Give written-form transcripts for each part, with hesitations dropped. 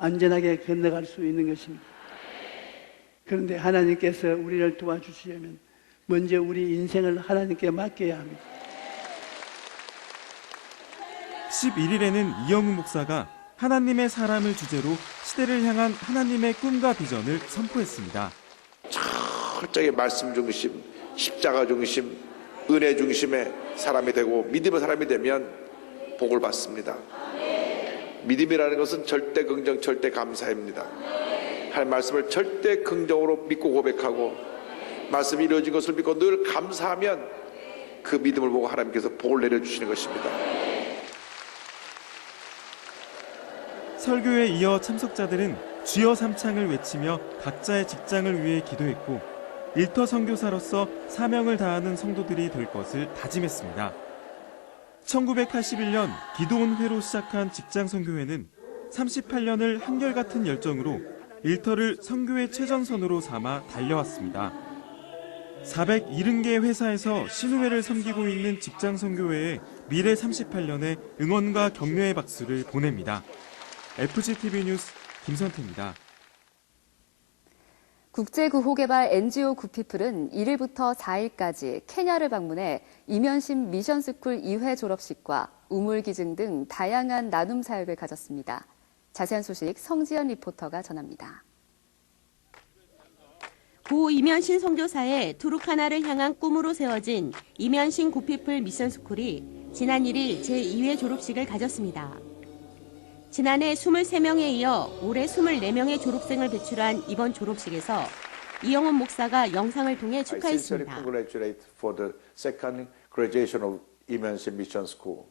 안전하게 건너갈 수 있는 것입니다. 그런데 하나님께서 우리를 도와주시려면 먼저 우리 인생을 하나님께 맡겨야 합니다. 11일에는 이영훈 목사가 하나님의 사람을 주제로 시대를 향한 하나님의 꿈과 비전을 선포했습니다. 철저히 말씀 중심, 십자가 중심, 은혜 중심의 사람이 되고 믿음의 사람이 되면 복을 받습니다. 믿음이라는 것은 절대 긍정, 절대 감사입니다. 하나님 말씀을 절대 긍정으로 믿고 고백하고 말씀이 이루어진 것을 믿고 늘 감사하면 그 믿음을 보고 하나님께서 복을 내려주시는 것입니다. 설교에 이어 참석자들은 주여 삼창을 외치며 각자의 직장을 위해 기도했고 일터 선교사로서 사명을 다하는 성도들이 될 것을 다짐했습니다. 1981년 기도원 회로 시작한 직장 선교회는 38년을 한결같은 열정으로 일터를 선교의 최전선으로 삼아 달려왔습니다. 470개 회사에서 신우회를 섬기고 있는 직장 선교회에 미래 38년의 응원과 격려의 박수를 보냅니다. FGTV 뉴스 김선태입니다. 국제구호개발 NGO 구피플은 1일부터 4일까지 케냐를 방문해 이면심 미션스쿨 2회 졸업식과 우물기증 등 다양한 나눔 사역을 가졌습니다. 자세한 소식 성지연 리포터가 전합니다. 고 이면신 선교사의 투르카나를 향한 꿈으로 세워진 이면신 구피플 미션스쿨이 지난 1일 제2회 졸업식을 가졌습니다. 지난해 23명에 이어 올해 24명의 졸업생을 배출한 이번 졸업식에서 이영훈 목사가 영상을 통해 축하했습니다. I sincerely congratulate for the second graduation of Immersion Mission School.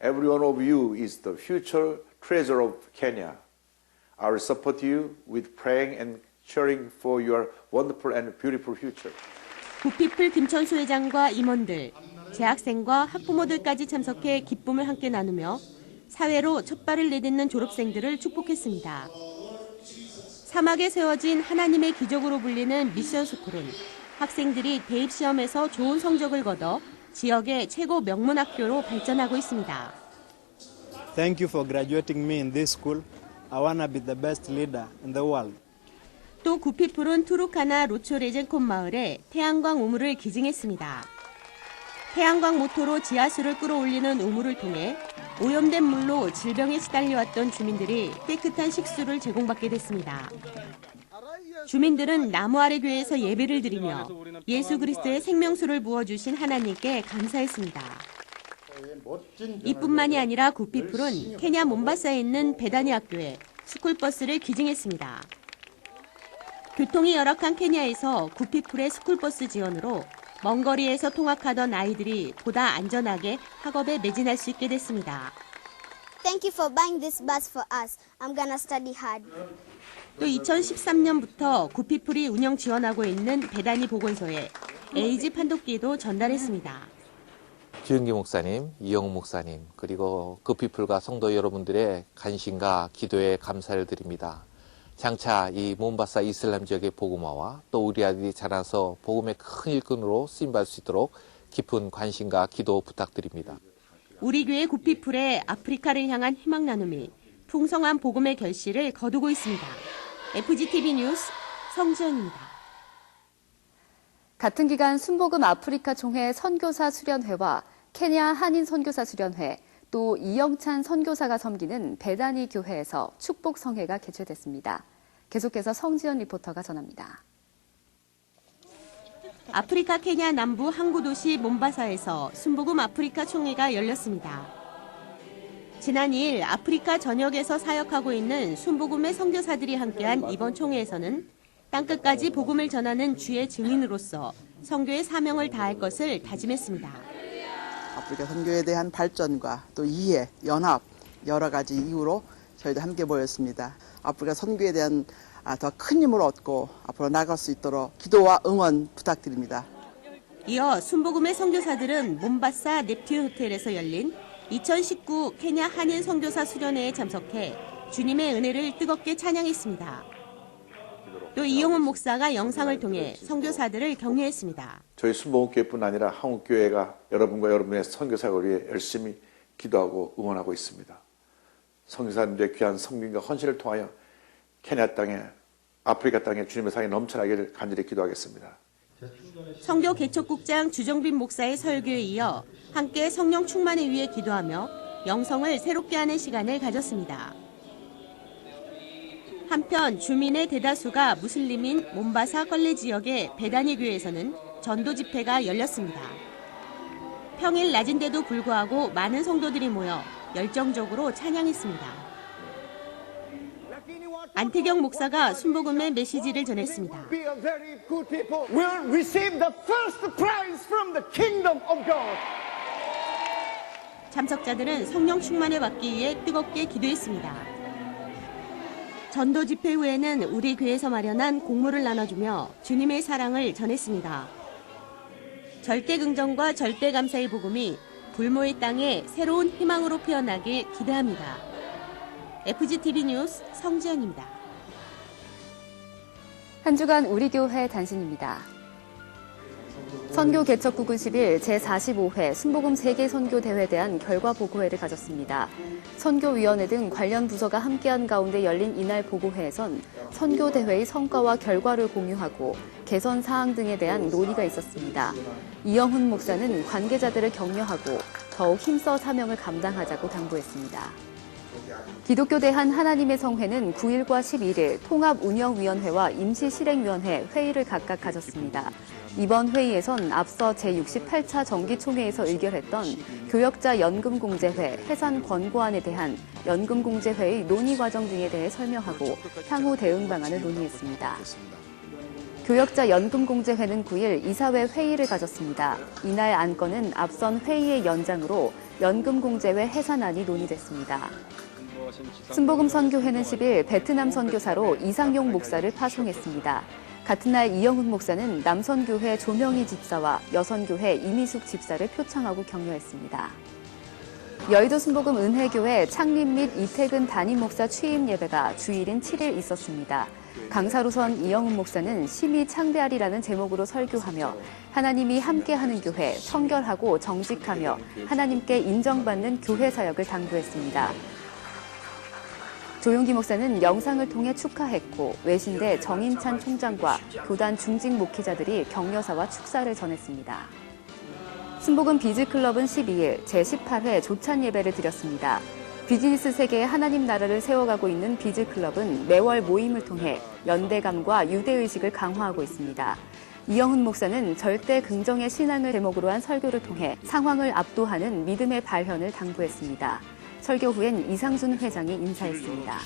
Every one of you is the future treasure of Kenya. I will support you with praying and cheering for your wonderful and beautiful future. 구피플 김천수 회장과 임원들, 재학생과 학부모들까지 참석해 기쁨을 함께 나누며 사회로 첫 발을 내딛는 졸업생들을 축복했습니다. 사막에 세워진 하나님의 기적으로 불리는 미션스쿨은 학생들이 대입시험에서 좋은 성적을 거둬 지역의 최고 명문학교로 발전하고 있습니다. Thank you for graduating me in this school. I want to be the best leader in the world. 또 구피플은 투르카나 로초레젠콘 마을에 태양광 우물을 기증했습니다. 태양광 모터로 지하수를 끌어올리는 우물을 통해 오염된 물로 질병에 시달려왔던 주민들이 깨끗한 식수를 제공받게 됐습니다. 주민들은 나무 아래 교회에서 예배를 드리며 예수 그리스도의 생명수를 부어주신 하나님께 감사했습니다. 이뿐만이 아니라 구피플은 케냐 몬바사에 있는 베다니 학교에 스쿨버스를 기증했습니다. 교통이 열악한 케냐에서 구피플의 스쿨버스 지원으로 먼 거리에서 통학하던 아이들이 보다 안전하게 학업에 매진할 수 있게 됐습니다. Thank you for buying this bus for us. I'm gonna study hard. 또 2013년부터 구피플이 운영 지원하고 있는 배단위 보건소에 에이즈 판독기도 전달했습니다. 주영기 목사님, 이영훈 목사님, 그리고 구피플과 성도 여러분들의 관심과 기도에 감사를 드립니다. 장차 이 몬바사 이슬람 지역의 복음화와 또 우리 아들이 자라서 복음의 큰 일꾼으로 쓰임받을 수 있도록 깊은 관심과 기도 부탁드립니다. 우리 교회 구피플의 아프리카를 향한 희망 나눔이 풍성한 복음의 결실을 거두고 있습니다. FGTV 뉴스 성지연입니다. 같은 기간 순복음 아프리카 총회 선교사 수련회와 케냐 한인 선교사 수련회, 또 이영찬 선교사가 섬기는 베다니 교회에서 축복 성회가 개최됐습니다. 계속해서 성지연 리포터가 전합니다. 아프리카 케냐 남부 항구 도시 몬바사에서 순복음 아프리카 총회가 열렸습니다. 지난 2일 아프리카 전역에서 사역하고 있는 순복음의 선교사들이 함께한 이번 총회에서는 땅끝까지 복음을 전하는 주의 증인으로서 선교의 사명을 다할 것을 다짐했습니다. 아프리카 선교에 대한 발전과 또 이해, 연합, 여러 가지 이유로 저희도 함께 모였습니다. 아프리카 선교에 대한 더 큰 힘을 얻고 앞으로 나아갈 수 있도록 기도와 응원 부탁드립니다. 이어 순복음의 선교사들은 몬바사 넵튠 호텔에서 열린 2019 케냐 한인 선교사 수련회에 참석해 주님의 은혜를 뜨겁게 찬양했습니다. 또 이용훈 목사가 영상을 통해 선교사들을 격려했습니다. 저희 순복음교회뿐 아니라 한국교회가 여러분과 여러분의 선교사를 위해 열심히 기도하고 응원하고 있습니다. 선교사님들의 귀한 섬김과 헌신을 통하여 케냐 땅에, 아프리카 땅에 주님의 사랑이 넘쳐나기를 간절히 기도하겠습니다. 선교 개척국장 주정빈 목사의 설교에 이어 함께 성령 충만을 위해 기도하며 영성을 새롭게 하는 시간을 가졌습니다. 한편 주민의 대다수가 무슬림인 몬바사 컬레 지역의 베다니 교회에서는 전도 집회가 열렸습니다. 평일 낮인데도 불구하고 많은 성도들이 모여 열정적으로 찬양했습니다. 안태경 목사가 순복음의 메시지를 전했습니다. 참석자들은 성령 충만을 받기 위해 뜨겁게 기도했습니다. 전도 집회 후에는 우리 교회에서 마련한 곡물을 나눠주며 주님의 사랑을 전했습니다. 절대 긍정과 절대 감사의 복음이 불모의 땅에 새로운 희망으로 피어나길 기대합니다. FGTV 뉴스 성지연입니다. 한 주간 우리 교회 단신입니다. 선교 개척국은 10일 제45회 순복음 세계 선교 대회에 대한 결과 보고회를 가졌습니다. 선교위원회 등 관련 부서가 함께한 가운데 열린 이날 보고회에선 선교 대회의 성과와 결과를 공유하고 개선 사항 등에 대한 논의가 있었습니다. 이영훈 목사는 관계자들을 격려하고 더욱 힘써 사명을 감당하자고 당부했습니다. 기독교 대한 하나님의 성회는 9일과 11일 통합운영위원회와 임시실행위원회 회의를 각각 가졌습니다. 이번 회의에선 앞서 제68차 정기총회에서 의결했던 교역자 연금공제회 해산 권고안에 대한 연금공제회의 논의 과정 등에 대해 설명하고 향후 대응 방안을 논의했습니다. 교역자 연금공제회는 9일 이사회 회의를 가졌습니다. 이날 안건은 앞선 회의의 연장으로 연금공제회 해산안이 논의됐습니다. 순복음 선교회는 10일 베트남 선교사로 이상용 목사를 파송했습니다. 같은 날 이영훈 목사는 남선교회 조명희 집사와 여선교회 이미숙 집사를 표창하고 격려했습니다. 여의도 순복음 은혜교회 창립 및 이태근 담임 목사 취임 예배가 주일인 7일 있었습니다. 강사로선 이영훈 목사는 심히 창대하리라는 제목으로 설교하며 하나님이 함께하는 교회, 청결하고 정직하며 하나님께 인정받는 교회 사역을 당부했습니다. 조용기 목사는 영상을 통해 축하했고 외신대 정인찬 총장과 교단 중직 목회자들이 격려사와 축사를 전했습니다. 순복음 비즈클럽은 12일 제18회 조찬 예배를 드렸습니다. 비즈니스 세계의 하나님 나라를 세워가고 있는 비즈클럽은 매월 모임을 통해 연대감과 유대의식을 강화하고 있습니다. 이영훈 목사는 절대 긍정의 신앙을 제목으로 한 설교를 통해 상황을 압도하는 믿음의 발현을 당부했습니다. 설교 후엔 이상순 회장이 인사했습니다.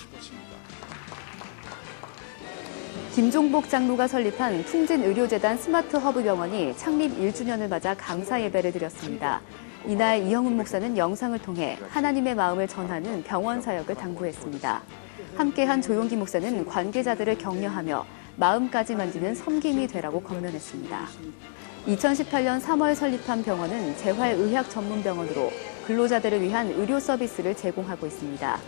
김종복 장로가 설립한 풍진의료재단 스마트허브병원이 창립 1주년을 맞아 감사 예배를 드렸습니다. 이날 이영훈 목사는 영상을 통해 하나님의 마음을 전하는 병원 사역을 당부했습니다. 함께한 조용기 목사는 관계자들을 격려하며 마음까지 만지는 섬김이 되라고 권면했습니다. 2018년 3월 설립한 병원은 재활의학 전문병원으로 근로자들을 위한 의료 서비스를 제공하고 있습니다.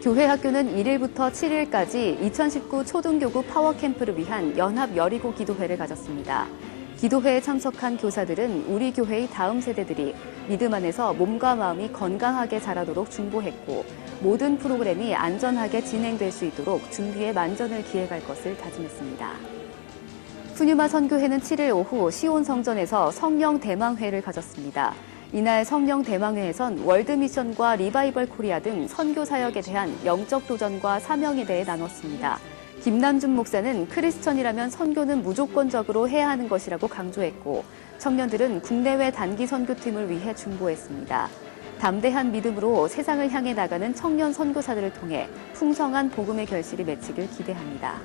교회 학교는 1일부터 7일까지 2019 초등교구 파워캠프를 위한 연합 여리고 기도회를 가졌습니다. 기도회에 참석한 교사들은 우리 교회의 다음 세대들이 믿음 안에서 몸과 마음이 건강하게 자라도록 중보했고 모든 프로그램이 안전하게 진행될 수 있도록 준비에 만전을 기해갈 것을 다짐했습니다. 푸뉴마 선교회는 7일 오후 시온 성전에서 성령 대망회를 가졌습니다. 이날 성령 대망회에선 월드미션과 리바이벌 코리아 등 선교 사역에 대한 영적 도전과 사명에 대해 나눴습니다. 김남준 목사는 크리스천이라면 선교는 무조건적으로 해야 하는 것이라고 강조했고 청년들은 국내외 단기 선교팀을 위해 중보했습니다. 담대한 믿음으로 세상을 향해 나가는 청년 선교사들을 통해 풍성한 복음의 결실이 맺히길 기대합니다.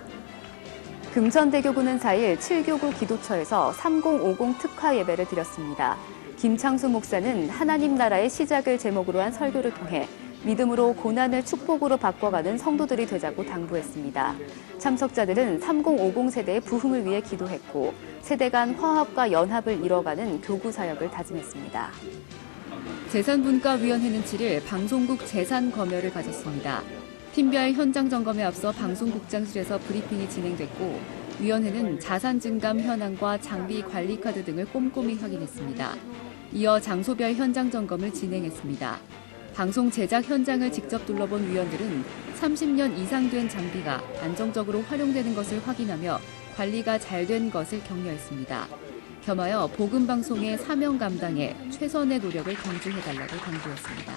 금천대교구는 4일 7교구 기도처에서 3050 특화 예배를 드렸습니다. 김창수 목사는 하나님 나라의 시작을 제목으로 한 설교를 통해 믿음으로 고난을 축복으로 바꿔가는 성도들이 되자고 당부했습니다. 참석자들은 3050 세대의 부흥을 위해 기도했고 세대 간 화합과 연합을 이뤄가는 교구 사역을 다짐했습니다. 재산분과위원회는 7일 방송국 재산 검열을 가졌습니다. 팀별 현장 점검에 앞서 방송국장실에서 브리핑이 진행됐고 위원회는 자산 증감 현황과 장비 관리 카드 등을 꼼꼼히 확인했습니다. 이어 장소별 현장 점검을 진행했습니다. 방송 제작 현장을 직접 둘러본 위원들은 30년 이상 된 장비가 안정적으로 활용되는 것을 확인하며 관리가 잘 된 것을 격려했습니다. 겸하여 복음방송의 사명 감당에 최선의 노력을 경주해달라고 당부했습니다.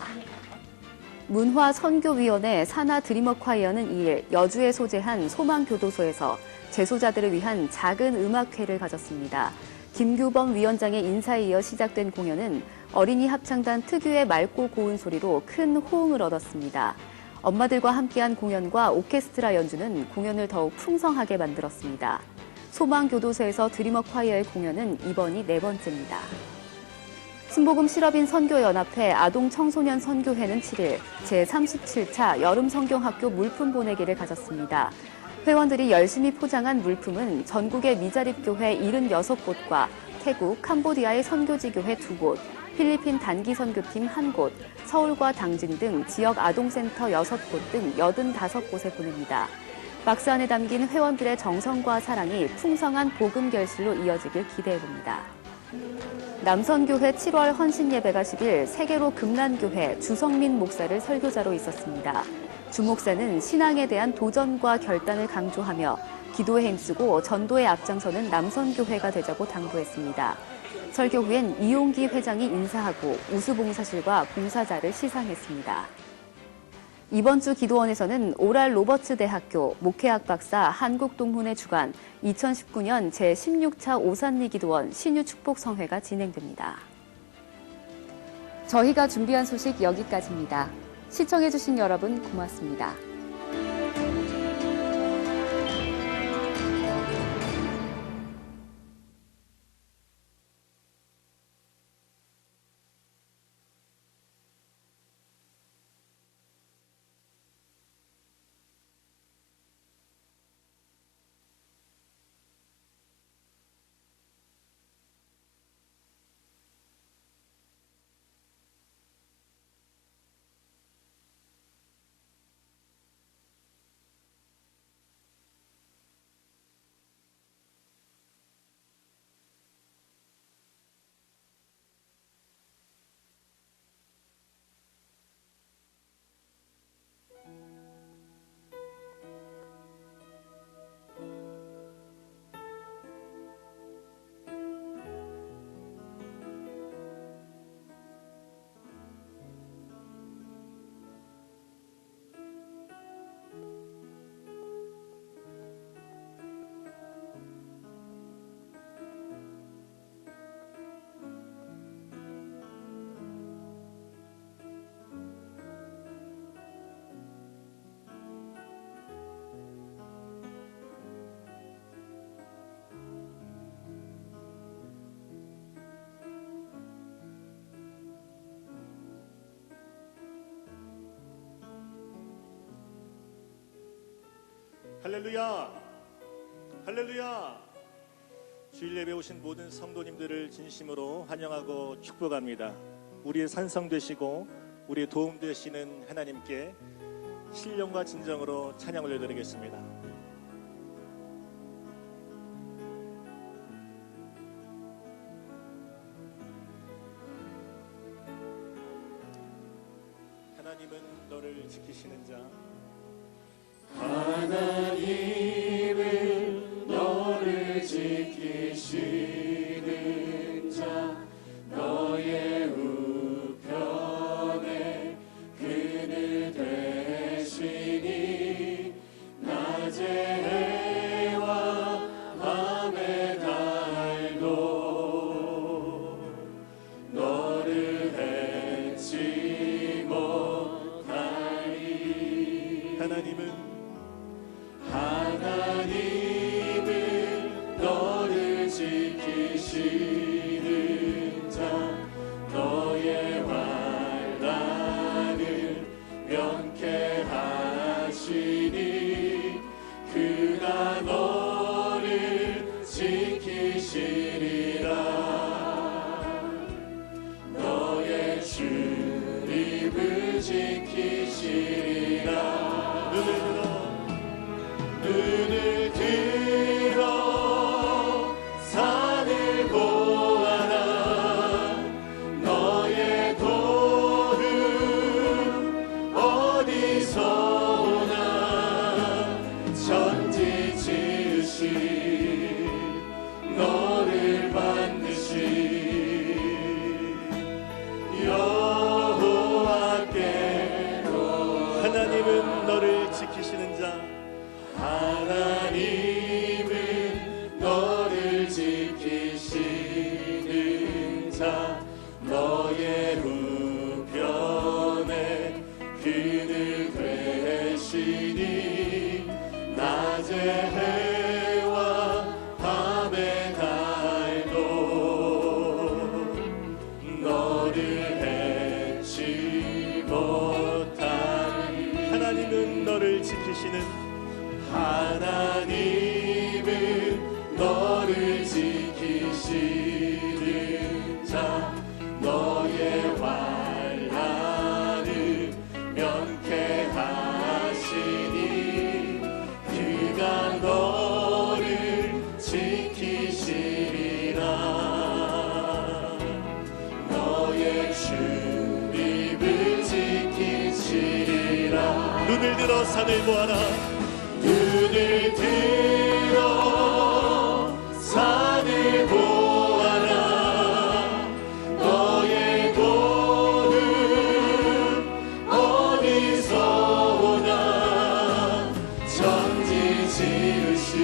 문화선교위원회 산하 드림워크와이어는 2일 여주에 소재한 소망교도소에서 재소자들을 위한 작은 음악회를 가졌습니다. 김규범 위원장의 인사에 이어 시작된 공연은 어린이 합창단 특유의 맑고 고운 소리로 큰 호응을 얻었습니다. 엄마들과 함께한 공연과 오케스트라 연주는 공연을 더욱 풍성하게 만들었습니다. 소망교도소에서 드림워크와이어의 공연은 이번이 4번째입니다. 신복음 실업인 선교연합회 아동청소년 선교회는 7일 제37차 여름성경학교 물품 보내기를 가졌습니다. 회원들이 열심히 포장한 물품은 전국의 미자립교회 76곳과 태국, 캄보디아의 선교지교회 2곳, 필리핀 단기선교팀 1곳, 서울과 당진 등 지역 아동센터 6곳 등 85곳에 보냅니다. 박스 안에 담긴 회원들의 정성과 사랑이 풍성한 복음 결실로 이어지길 기대해봅니다. 남선교회 7월 헌신예배가 10일 세계로 금란교회 주성민 목사를 설교자로 있었습니다. 주 목사는 신앙에 대한 도전과 결단을 강조하며 기도에 힘쓰고 전도에 앞장서는 남선교회가 되자고 당부했습니다. 설교 후엔 이용기 회장이 인사하고 우수봉사실과 봉사자를 시상했습니다. 이번 주 기도원에서는 오랄 로버츠 대학교 목회학 박사 한국동문회 주관 2019년 제16차 오산리 기도원 신유 축복성회가 진행됩니다. 저희가 준비한 소식 여기까지입니다. 시청해주신 여러분 고맙습니다. 할렐루야! 할렐루야! 주일 예배 오신 모든 성도님들을 진심으로 환영하고 축복합니다. 우리의 산성 되시고 우리의 도움 되시는 하나님께 신령과 진정으로 찬양을 올려드리겠습니다. 하나님은 너를 지키시는 자, 하나님은 너를 지키시는 자, 너의 우편에 그늘 되시니 낮의 해와 밤의 달도 너를 해치 못하리. 하나님은 너를 지키시는 자, 너의 환난을 면케하시니 그가 너를 지키시리라. 너의 출입을 지키시리라. 눈을 들어 하나님은 너를 지키시는 자 너의 우편에 그늘 되시니 낮에 해와 밤의 달도 너를 해치 못하니 하나님은 너를 지키시는 하나님은 너를 지키시는 자 너의 환난을 면케하시니 그가 너를 지키시리라 너의 출입을 지키시리라 눈을 들어 산을 보아라 눈을 들어 산을 보아라 너의 도는 어디서 오나 천지 지으신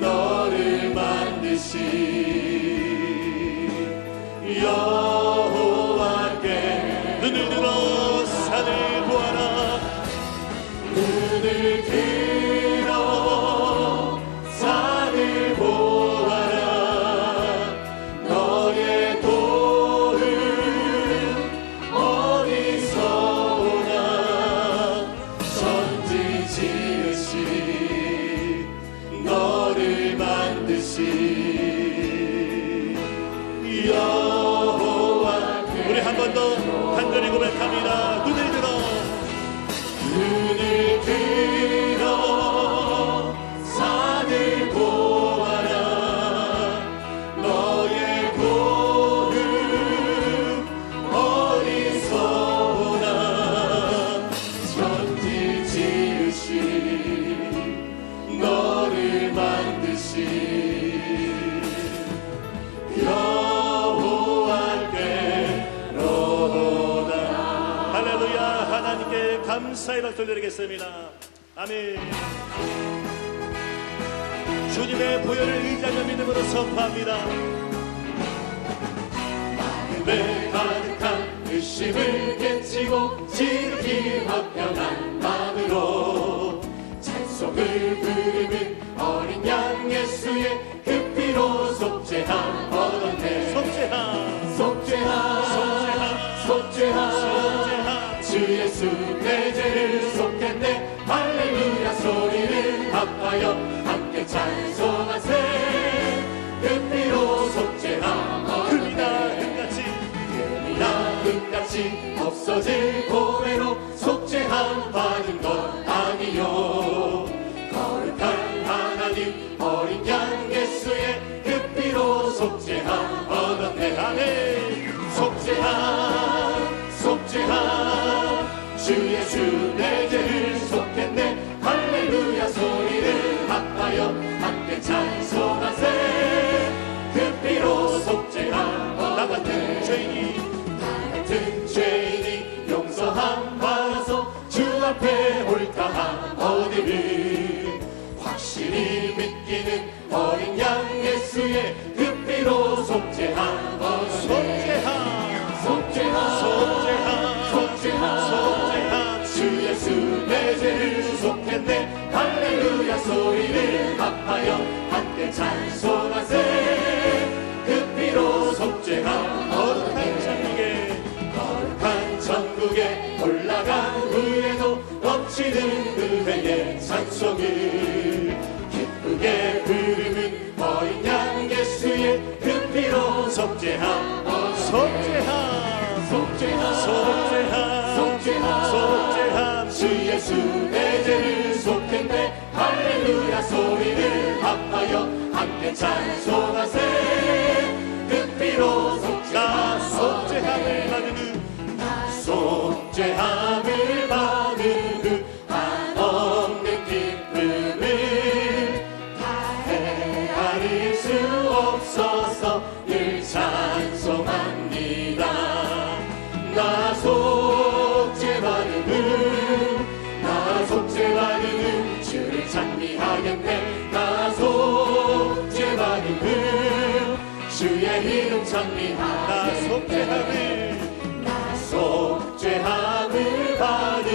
너를 만드신 여호와께 눈을 들어 산을 보아라 눈을 들어 산을 보아라 너의 도는 어디서 오나 천지 지으신 너를 만드신 여호와께 우리 한 번 더 간절히 고백합니다. 눈을 들어 산을 보아라 너의 도는 어디서 오나 천지 지으신 너를 만드신 여호와께로다 할렐루야 하나님께 감사의 박수 드리겠습니다. 아멘. 주님의 보혈을 의지하며 믿음으로 선포합니다. 마음에 가득한 의심을 깨치고 지극히 화평한 마음으로 찬송을 부르는 어린 양 예수의 그 피로 속죄함 얻었네. 속죄함 속죄함 속죄함 속죄함 주 예수 내 죄를 속했네. 할렐루야 소리를 합하여 함께 찬송하세. 그 피로 속죄함 얻었네. 금이나 흙같이 없어질 보배로 속죄함 받은 것 아니요. 거룩한 하나님 어린 양 예수의 그 피로 속죄함 얻었네. 아멘. 속죄함 속죄함 주 예수 내 죄를 속했네. 할렐루야 소리를 합하여 함께 찬송하세. 그 피로 속죄함 나 같은 죄인이 용서함 받아서 주 앞에 옳다함 얻음을 확실히 믿기는 어린 양 예수의 그 피로 속죄함 얻었네. 속죄함 속죄함 주 예수 내 죄를 속했네. 할렐루야 소리를 합하여 함께 찬송하세. 그 피로 속죄함 거룩한 천국에 올라간 후에도 넘치는 의회의 찬송을 기쁘게 부르는 어린 양 예수의 그 피로 속죄함 속죄함 속죄함 속죄함 속죄함 속죄함 주 예수 내 죄를 속했네. 할렐루야 소리를 합하여 함께 찬송하세. 그 피로 속죄함 속죄함을 받는 속죄함을 받은 후 한없는 기쁨을 다 헤아릴 수 없어서 늘 찬송합니다. 나 속죄받은 후 찬미하네 나 속죄함을 받은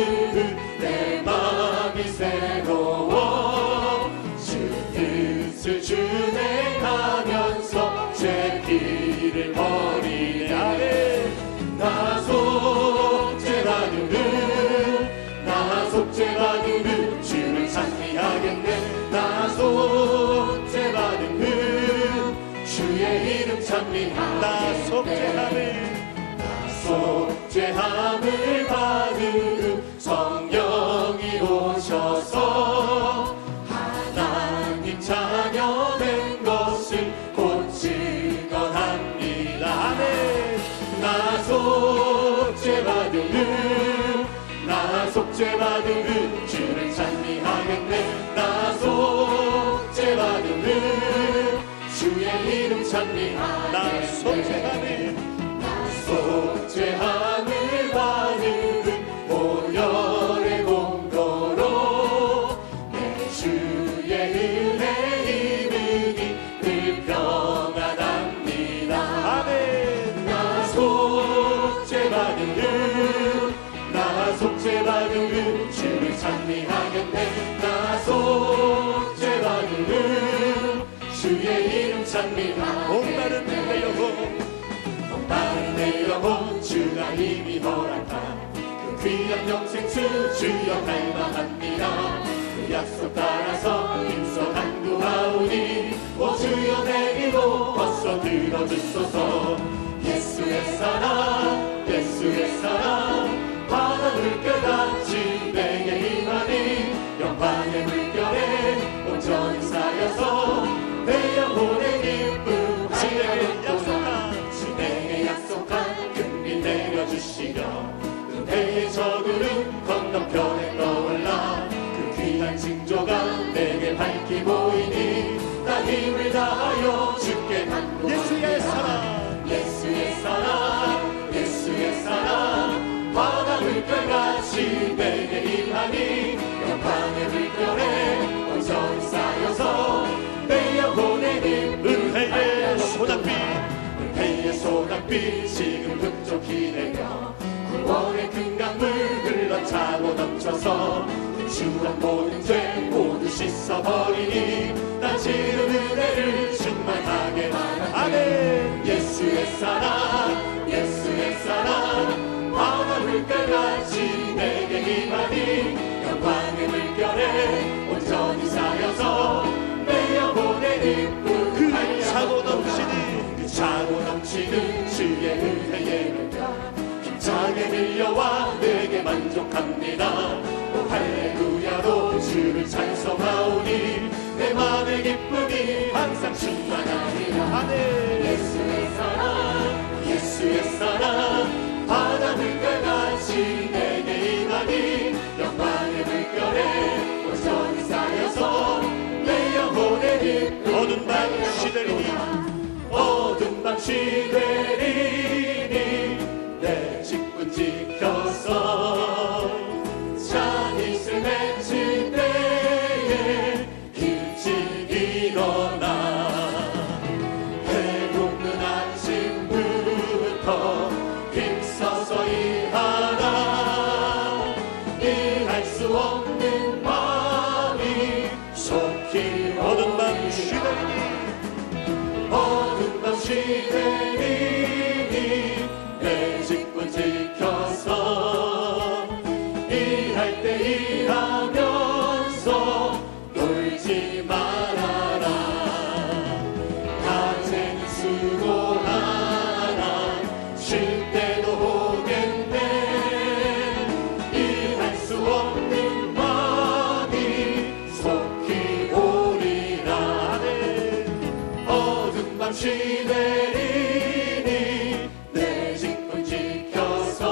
내 마음이 새로워 주 뜻을 준행하면서 제 길을 버리네 나 속죄받은 주를 찬미하겠네 나 속죄받은 주의 이름 찬미하네 나 속죄함을 받은 성령이 오셔서 하나님 자녀 된 것을 곧 증언합니다 나 속죄받은 주를 찬미하겠네 나 속죄받은 주의 이름 찬미하네 나 속죄함을 받은 보혈의 공로로 내 주의 은혜 이름이 늘 평안합니다 나 속죄받은 주를 찬미하겠네 나 속죄받은 주의 이름 찬미하네 목마른 내 영혼 주가 이미 허락한 그 귀한 영생주 주여 갈망합니다 그 약속 따라서 힘써 간구하오니 오 주여 내 기도 벌써 들어주소서 예수의 사랑 바다 물결같이 내게 임하니 영광의 물결에 온전히 쌓여서 내 영혼의 기쁨 주에게 약속한 금빛 내려주시려 은혜의 저구름 건너편에 떠올라 그 귀한 징조가 내게 밝히 보이니 나 힘을 다하여 주께 간구합니다 예수의 사랑 바다 물결같이 내게 임하니 영광의 물결에 온전히 쌓여서 내 영혼의 기쁨 은혜의 소낙비 지금 흡족히 내려 구원의 큰 강물 흘러차고 넘쳐서 주한 모든 죄 모두 씻어버리니 나 지은 은혜를 충만하게 바라네 예수의 사랑 바다 물결같이 내게 임하니 영광의 물결에 온전히 쌓여서 내 영혼의 기쁨 그 차고 넘치는 주의 은혜의 물결 힘차게 밀려와 내게 만족합니다 오 할렐루야로 주를 찬송하오니 내 마음의 기쁨이 항상 충만하리라 예수의 사랑 바다 물결같이 내게 임하니 영광의 물결에 온전히 쌓여서 내 영혼의 기쁨 어두운 밤 시되리니 내 직분 지켜서 잔이슬 맺힐 때에 일찍 일어나 해돋는 아침부터 힘써서 일하라 일할 수 없는 마음이 속히 어두운 밤 시되리니 내 직분 지켜서 일할 때 일하면서 놀지 말아라 낮에는 수고하나 쉴 때도 오겠네 일할 수 없는 마음이 속히 오리라 어두운 밤 시내리니 내 직분 지켜서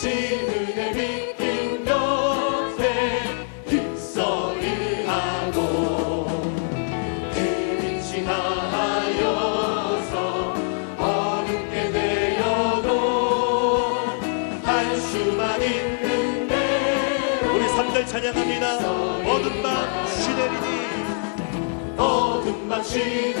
지은의 믿긴 곁에 힘써 일하고 그 빛이 나하여서 어둡게 되어도 할 수만 있는데 우리 3절 찬양합니다. 어두운 밤 시내리니 어두운 밤 시내리니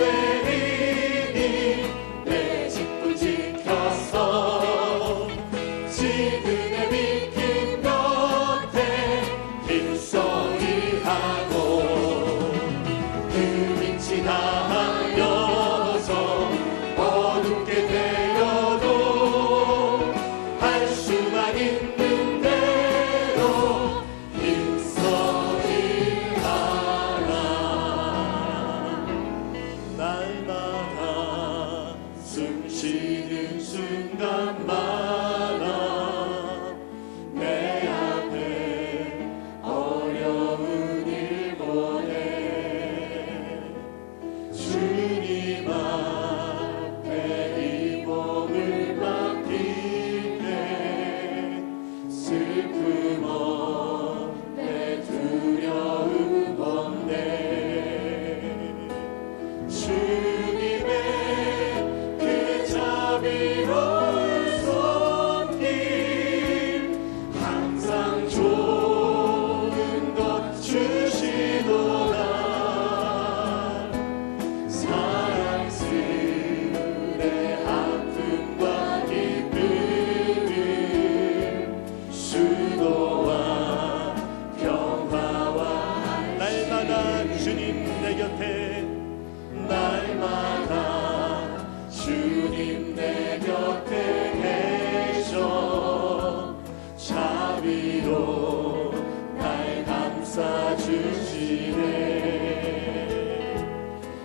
도와주시네.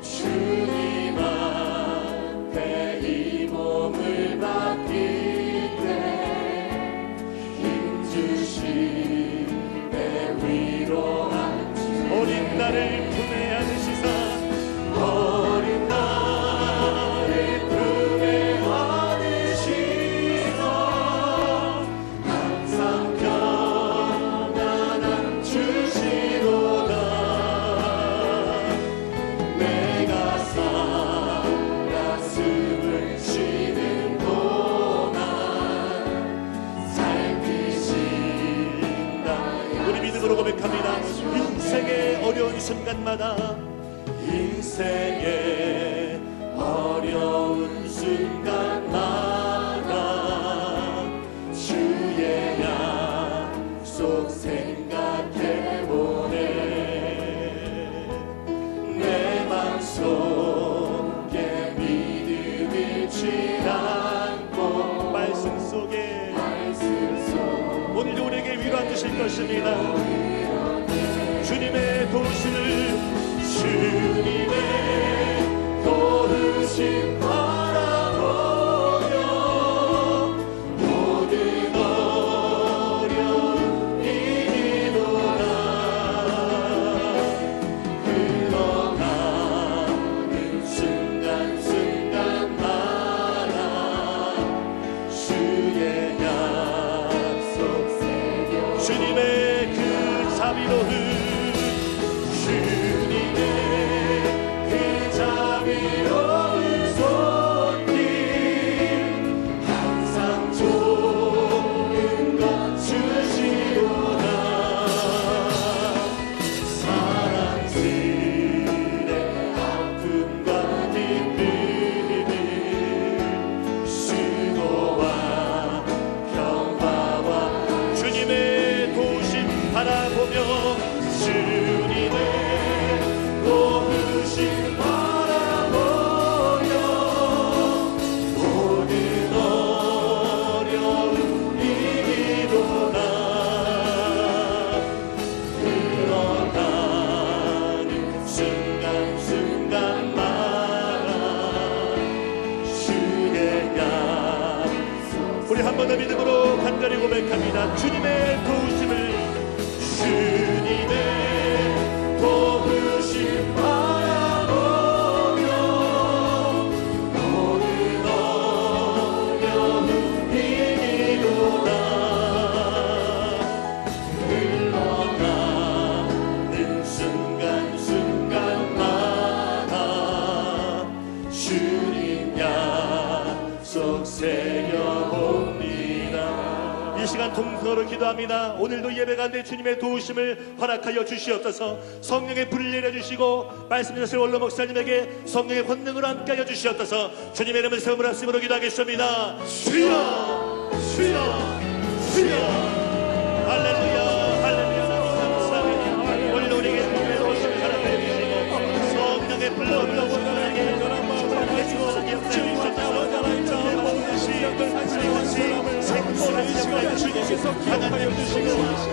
주님 앞에 이 몸을 맡길 때 힘주시네. 위로한 어린 나를 품에 안으시사 어린 나를 품에 안으시사 항상 평안함 주시도다. 내가 살아 숨을 쉬는 동안 살피신다. 우리 믿음으로 고백합니다. 인생의 어려운 순간마다 인생의 어려운 순간마다 주의 약속 생각해보네. 내 맘속에 믿음 잃지 않고 말씀 속에 오늘도 우리에게 위로해 주실 것입니다. 주님의 도우심을 주님의 도우심 바라보며 모든 어려움 이기도다. 흘러가는 순간순간마다 주의 약속 새겨 주님의 그 자비로운 한 번 더 믿음으로 간절히 고백합니다. 주님의 도우심을 주님의 도우심 바라보며 모든 어려움 이기도다. 흘러가는 순간순간마다 주님 약속 새겨봅니다. 이 시간 통성으로 기도합니다. 오늘도 예배 가운데 주님의 도우심을 허락하여 주시옵소서. 성령의 불을 내려주시고 말씀하실 원로 목사님에게 성령의 권능으로 함께하여 주시옵소서. 주님의 이름을 세움을 합심으로 기도하겠습니다. 주여 주여 주여. 할렐루야 할렐루야. 감사합니다. 오늘도 우리에게 주님의 도우심을 허락하여 주시고 성령의 불로 불러보내게 충만하게 주시옵소서. 주님께서 기억하여 주시고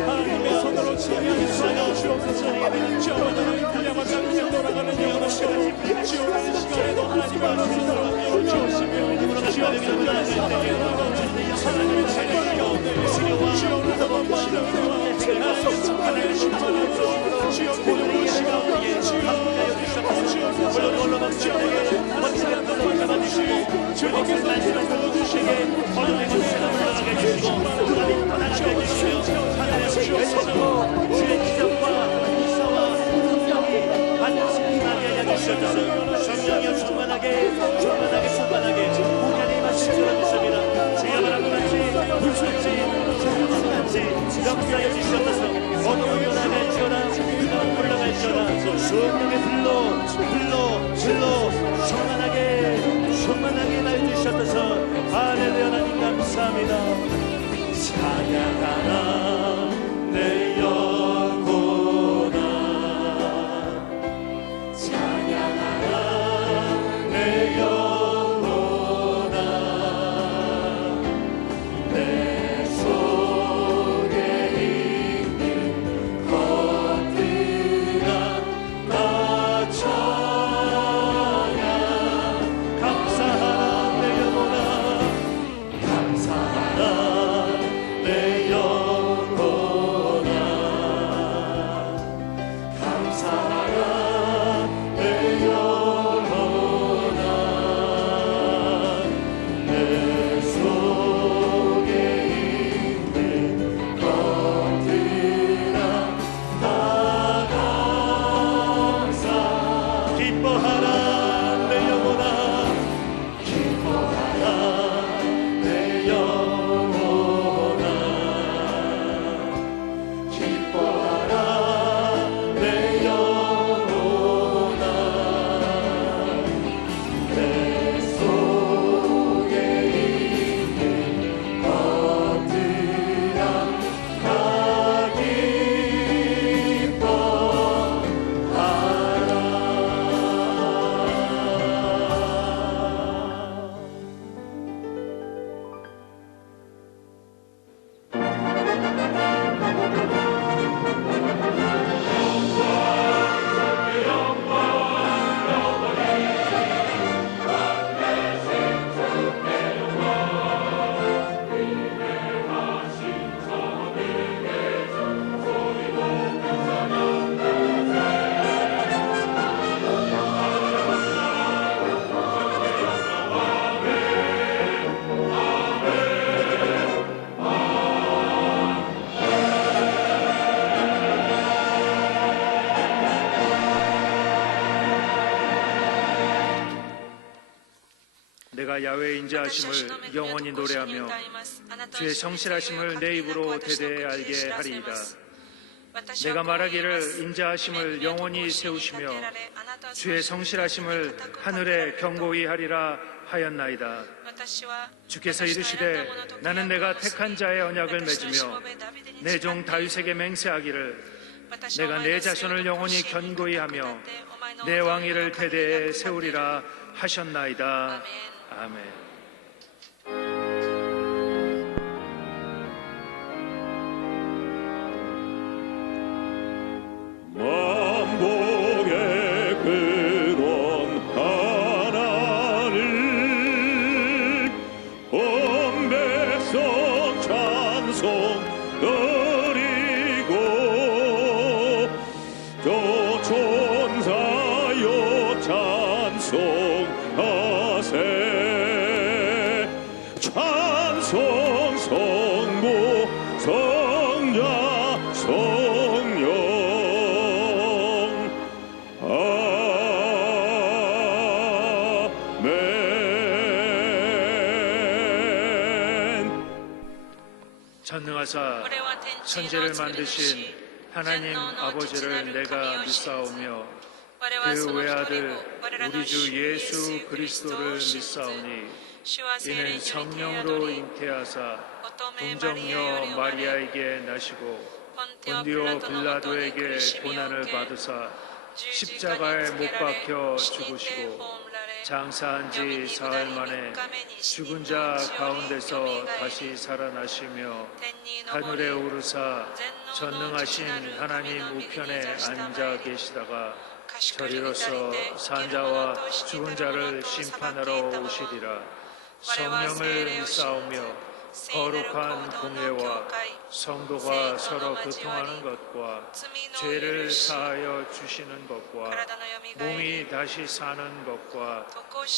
하나님의 손으로 치유하여 주옵소서. 주어만나는 그야만 당장 돌아가는 영혼을 지원하는 시간에도 하나님의 손으로 주시며 주옵소서. 하나님의 자녀 가운데 주오늘도 넘치도록 하나님의 심판으로 주옵소서. 시간에 주옵하여 주옵소서. 주님께서 말씀을 보여주시게 어둠의 권세가 물러나게 해주시고 하나님 떠나게 해주시며 하나님의 주옵소서. 주의 기적과 역사와 성령이 반드시 임하게 해주시옵소서. 성령이여 충만하게 우리 안에 임하시기를 믿습니다. 주의 바람과 같이 불같이 자연과 같이 역사하여 주시옵소서. 어둠을 떠나갈지어다 물러갈지어다 성령의 불로 충만하게 임하여 주시옵소서. 할렐루야. 하나님 감사합니다. 찬양하라 내 영혼아 찬양하라 내 영혼아 내 속에 있는 것들 내가 야외의 인자하심을 영원히 노래하며 주의 성실하심을 내 입으로 대대에 알게 하리이다. 내가 말하기를 인자하심을 영원히 세우시며 주의 성실하심을 하늘에 견고히 하리라 하였나이다. 주께서 이르시되 나는 내가 택한 자의 언약을 맺으며 내 종 다윗에게 맹세하기를 내가 내 자손을 영원히 견고히 하며 내 왕위를 대대에 세우리라 하셨나이다. 아멘. 전능하사 천지를 만드신 하나님 아버지를 내가 믿사오며 그 외아들 우리 주 예수 그리스도를 믿사오니 이는 성령으로 잉태하사 동정녀 마리아에게 나시고 본디오 빌라도에게 고난을 받으사 십자가에 못 박혀 죽으시고 장사한 지 사흘 만에 죽은 자 가운데서 다시 살아나시며 하늘에 오르사 전능하신 하나님 우편에 앉아 계시다가 저리로서 산자와 죽은 자를 심판하러 오시리라. 성령을 믿사오며 거룩한 공예와 성도가 서로 교통하는 것과 죄를 사하여 주시는 것과 몸이 다시 사는 것과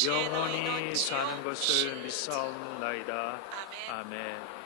영원히 사는 것을 믿사옵나이다. 아멘.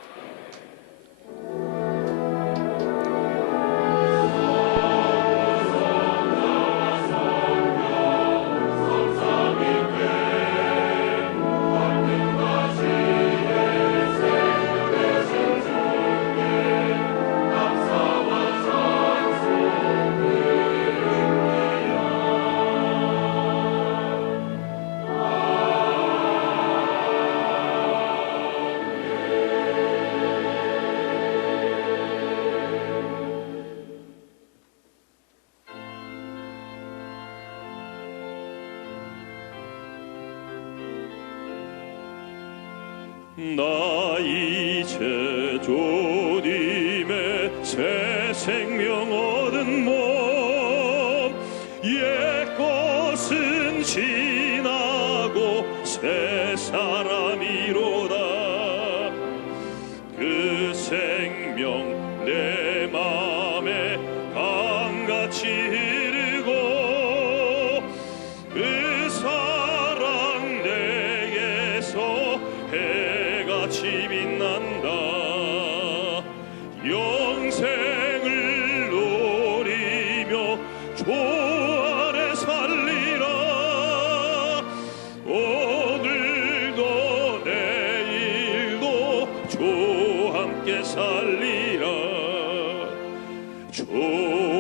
나 이제 주님의 새 생명 얻은 몸 옛 것은 지나고 새 사람이로다. 그 생명 내 맘에 강같이 흐르고 그 사랑 내게서 해같이 빛난다. 영생을 노리며 주 안에 살리라. 오늘도 내일도 주 함께 살리라. 주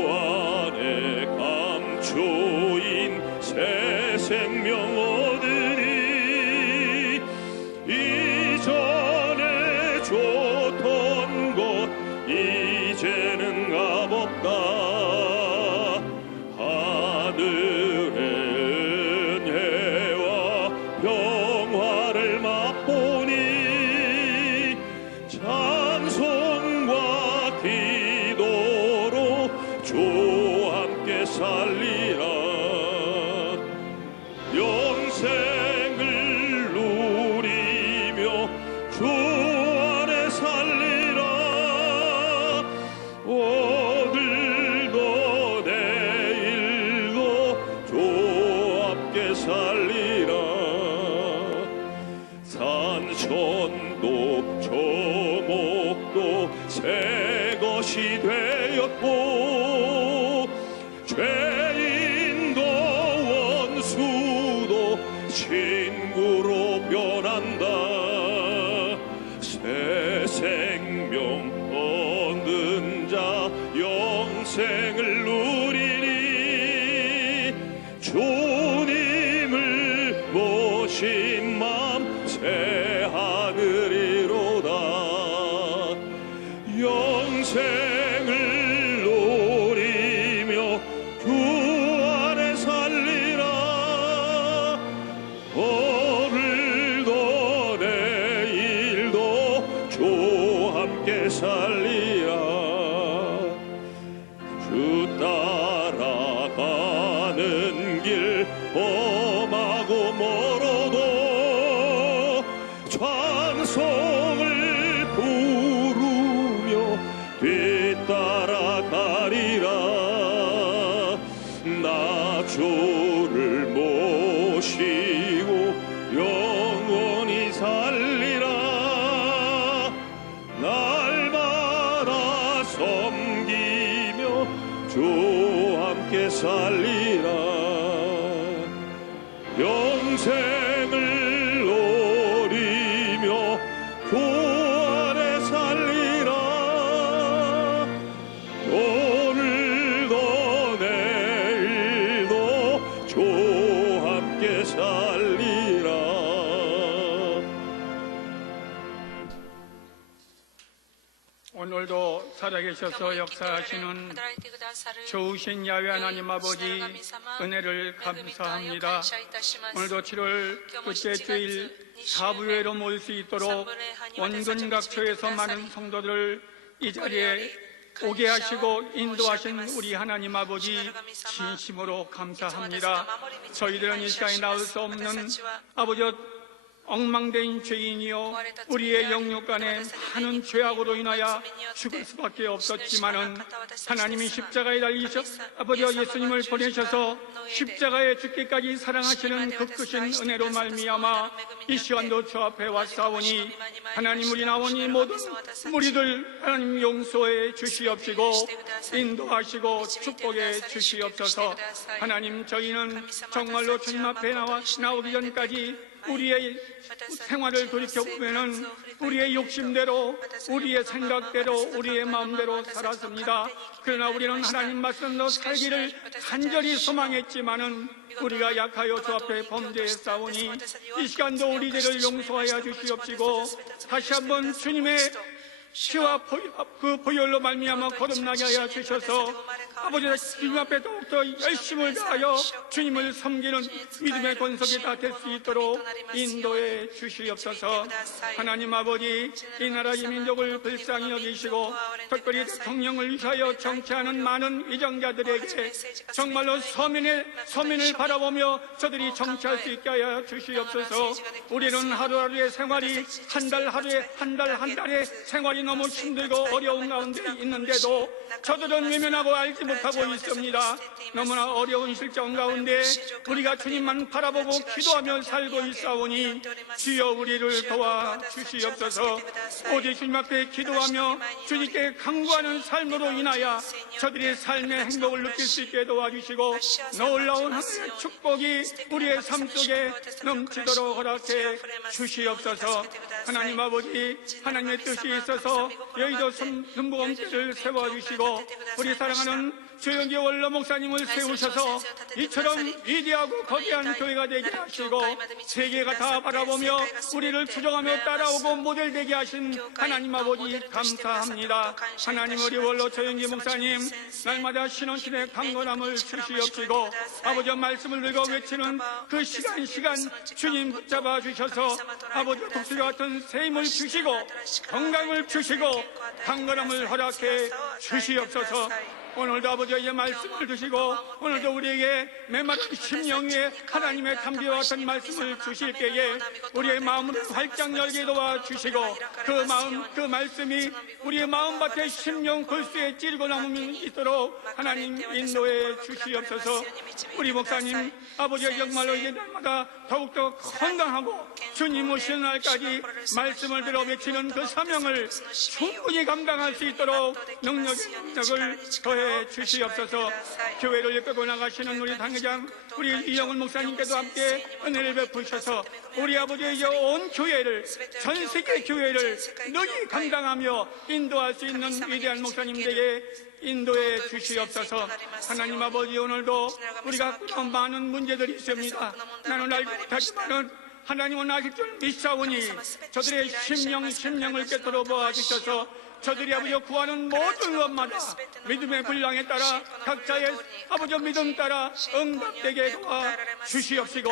안에 감추인 새 생명 얻으니 이전에 좋던 것 이제는 값없다. 하늘의 은혜와 평화를 맛보니 찬송과 기도로 주 함께 살리라. 영생을 누리며 주 안에 살리라. 오늘도 내일도 주 함께 살리라. 산천도 초목도 새 것이 되었고 죄인 영생을 누리니 주님을 모신 맘 새하늘이로다. 영생을 누리며 주 안에 살리라. 오늘도 내일도 주 함께 살리라. 주 따라가는 길 험하고 멀어도 찬송을 부르며 뒤따라가리라. 나 주를 모시고 영원히 살리라. 날마다 섬기며 주 함께 살리라. 영생을 노리며 주 안에 살리라. 오늘도 내일도 주 함께 살리라. 오늘도 살아계셔서 역사하시는 좋으신 야훼 하나님 아버지 은혜를 감사합니다. 오늘도 7월 둘째 주일 사부회로 모일 수 있도록 원근 각처에서 많은 성도들을 이 자리에 오게 하시고 인도하신 우리 하나님 아버지 진심으로 감사합니다. 저희들은 이 시간에 나올 수 없는 아버지 엉망된 죄인이요 우리의 영육 간에 많은 죄악으로 인하여 죽을 수밖에 없었지만은 하나님이 십자가에 달리셔 아버지 예수님을 보내셔서 십자가에 죽기까지 사랑하시는 그 크신 은혜로 말미암아 이 시간도 주 앞에 왔사오니 하나님 우리 나오니 모든 무리들 하나님 용서해 주시옵시고 인도하시고 축복해 주시옵소서. 하나님 저희는 정말로 주님 앞에 나오기 전까지 우리의 생활을 돌이켜보면은 우리의 욕심대로 우리의 생각대로 우리의 마음대로 살았습니다. 그러나 우리는 하나님 말씀으로 살기를 간절히 소망했지만은 우리가 약하여 주 앞에 범죄했사오니 이 시간도 우리 죄를 용서하여 주시옵시고 다시 한번 주님의 피와 그 보혈로 말미암아 거듭나게 하여 주셔서 아버지 주님 앞에 더욱더 열심을 다하여 주님을 섬기는 믿음의 권속이 다 될 수 있도록 인도해 주시옵소서. 하나님 아버지 이 나라 이 민족을 불쌍히 여기시고 특별히 대통령을 위하여 정치하는 많은 위정자들에게 정말로 서민을 바라보며 저들이 정치할 수 있게 하여 주시옵소서. 우리는 하루하루의 생활이 한 달의 생활이 너무 힘들고 어려운 가운데 있는데도 저들은 외면하고 알지 못하고 있습니다. 너무나 어려운 실정 가운데 우리가 주님만 바라보고 기도하며 살고 있사오니 주여 우리를 도와 주시옵소서. 오직 주님 앞에 기도하며 주님께 간구하는 삶으로 인하여 저들의 삶의 행복을 느낄 수 있게 도와주시고 놀라운 하나님의 축복이 우리의 삶 속에 넘치도록 허락해 주시옵소서. 하나님 아버지 하나님의 뜻이 있어서 여의도 순복음교회를 세워주시고 우리 사랑하는 조영기 원로 목사님을 세우셔서 이처럼 위대하고 거대한 교회가 되게 하시고 세계가 다 바라보며 우리를 추종하며 따라오고 모델되게 하신 하나님 아버지 감사합니다. 하나님 우리 원로 조영기 목사님 날마다 신원신의 강건함을 주시옵시고 아버지 말씀을 들고 외치는 그 시간 주님 붙잡아 주셔서 아버지 독수리 같은 새 힘을 주시고 건강을 주시고 강건함을 허락해 주시옵소서. 오늘도 아버지의 말씀을 주시고 오늘도 우리에게 메마른 심령 위에 하나님의 담비와 같은 말씀을 주실 때에 우리의 마음을 활짝 열게 도와주시고 그 말씀이 우리의 마음밭에 심령 골수에 찌르고 남음이 있도록 하나님 인도해 주시옵소서. 우리 목사님 아버지의 정말로 이제 날마다 더욱더 건강하고 주님 오시는 날까지 말씀을 들어 외치는 그 사명을 충분히 감당할 수 있도록 능력을 더해 주시옵소서. 교회를 이끌고 나가시는 우리 당회장 우리 이영훈 목사님께도 함께 은혜를 베푸셔서 우리 아버지의 온 교회를 전 세계 교회를 능히 감당하며 인도할 수 있는 위대한 목사님들에게 인도해 주시옵소서. 하나님 아버지, 오늘도 우리가 그런 많은 문제들이 있습니다. 나는 알지 못하지만은 하나님은 아실 줄 믿사오니 저들의 심령을 깨뜨려 보아주셔서 저들이 아버지 구하는 모든 것마다 믿음의 분량에 따라 각자의 아버지 믿음 따라 응답되게 도와 주시옵시고,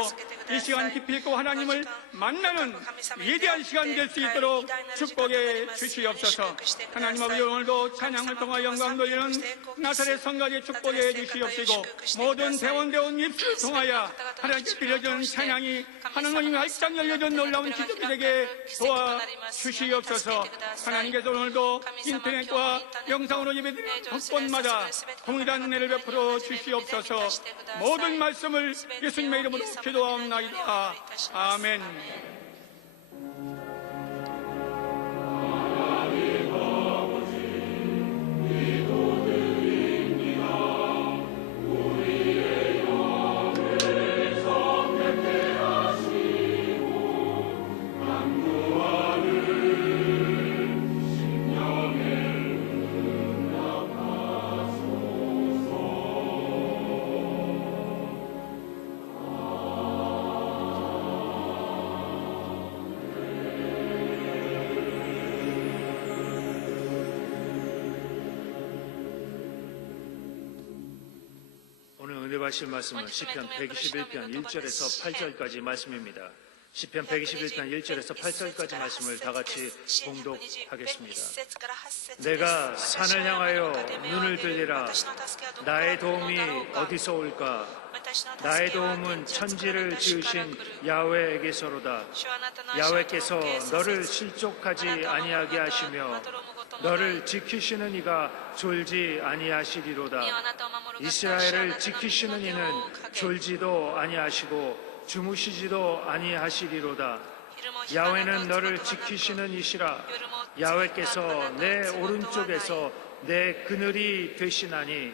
이 시간 깊이 있고 하나님을 만나는 위대한 시간 될 수 있도록 축복해 주시옵소서. 하나님 아버지, 오늘도 찬양을 통하여 영광 돌리는 나사렛 성가대 축복해 주시옵시고, 모든 대원대원 입술을 통하여 하나님께 빌려준 찬양이 하나님의 활짝 열려준 놀라운 기적이 되게 도와 주시옵소서. 하나님께서 오늘도 인터넷과 영상으로 예배드리는 곳곳마다 동일한 은혜를 베풀어 주시옵소서. 모든 말씀을 예수님의 이름으로 기도하옵나이다. 아멘. 하실 말씀은 시편 121편 1절에서 8절까지 말씀입니다. 시편 121편 1절에서 8절까지 말씀을 다 같이 봉독하겠습니다. 내가 산을 향하여 눈을 들리라. 나의 도움이 어디서 올까? 나의 도움은 천지를 지으신 야훼에게서로다. 야훼께서 너를 실족하지 아니하게 하시며 너를 지키시는 이가 졸지 아니하시리로다. 이스라엘을 지키시는 이는 졸지도 아니하시고 주무시지도 아니하시리로다. 야훼는 너를 지키시는 이시라. 야훼께서 내 오른쪽에서 내 그늘이 되시나니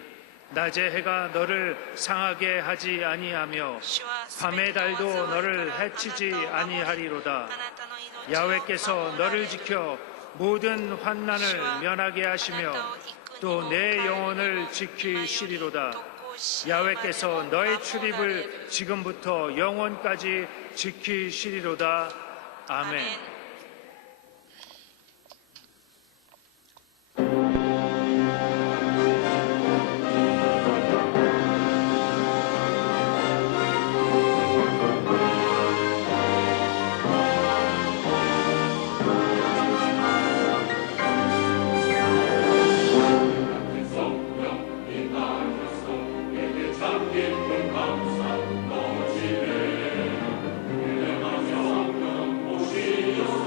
낮의 해가 너를 상하게 하지 아니하며 밤의 달도 너를 해치지 아니하리로다. 야훼께서 너를 지켜 모든 환난을 면하게 하시며 또 내 영혼을 지키시리로다. 야훼께서 너의 출입을 지금부터 영원까지 지키시리로다. 아멘. 감사 넘치네. 은혜 감사 넘치네.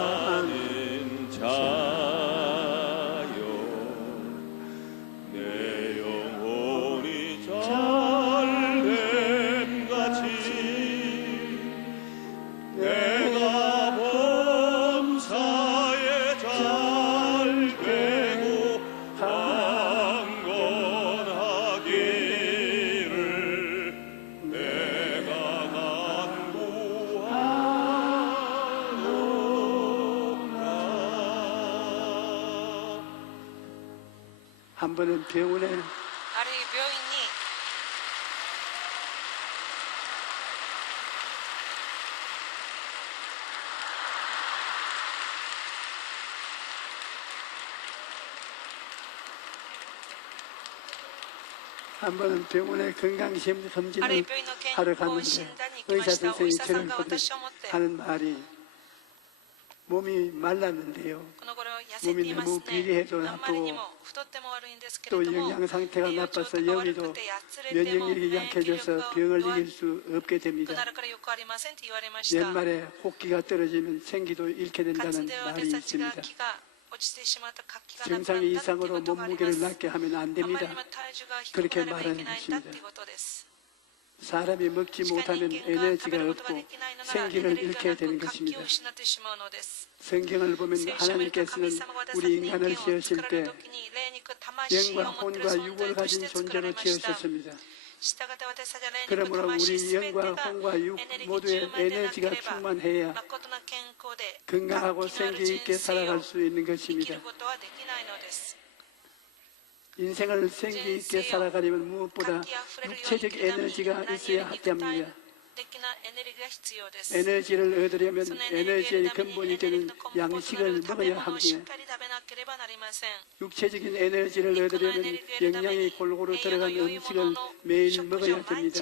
사랑하는 자요 내 영혼이 잘됨같이 내가 범사에 잘되고 강건하기를 내가 간구하노라. 한 번은 병원에 あるいは病院に 한 번은 병원에 건강검진을 あるいは病院の健 하러 康 갔는데 診断に行きま 의사 した。お 선생님이 医者さん 저를 が 보더니 私を持って 하는 말이 몸이 말랐는데요. この頃痩せています 몸이 너무 비리해도 ね。あんまりに 나쁘고 も太っても悪いんですけ 또 れども、 영양 상태가 栄養状 나빠서 態が悪 여기도 くてやつれても 면역력이 免疫力 약해져서 が 병을 弱 이길 수 없게 く 됩니다. なるからよくありませんと言われました。 연말에 호기가 떨어지면 생기도 잃게 かつ 된다는 て 말이 私たちが 있습니다. 気が落ちてしまった活気がなくな 정상 ったという 이상으로 ことがありま 몸무게를 す。 낮게 하면 안 あまり 됩니다. にも体重が低くなればいけないんだっていうことです。 사람이 먹지 しかし 못하면 人間が食べ 에너지가 ることが 없고 できないのならエネ 생기를 ルギー 잃게 が 되는 なく活気 것입니다. を失ってしまうのです。 성경을 보면 聖書を見ると神 하나님께서는 様が私たち 우리 人間 인간을 を作ら 지으실 れる 때 時に霊肉魂 영과 を持っている 혼과 存在 육을 とし 가진 て作られ 존재로 ました。 지으셨습니다. したがって私たちは霊肉 그러므로 魂 우리 すべてが 영과 혼과 육 エネルギー 모두의 充満でなけ 에너지가 れば 충만해야 誠な健康で 건강하고 活気のある 생기 人 있게 生を 살아갈 수 있는 生き 것입니다. ることはできないのです。 인생을 생기 있게 살아가려면 무엇보다 活気あふれるように生き 육체적 るために 에너지가 何より 있어야 肉体 합니다. 的なエネルギーが必要です。 에너지를 얻으려면 そのエネルギー 에너지의 のために 근본이 エネルギー 되는 の根本となる 양식을 食べ 먹어야 物をしっ 합니다. かり食べなければなりません。 육체적인 에너지를 얻으려면 영양이 골고루 들어간 음식을 매일 먹어야 됩니다.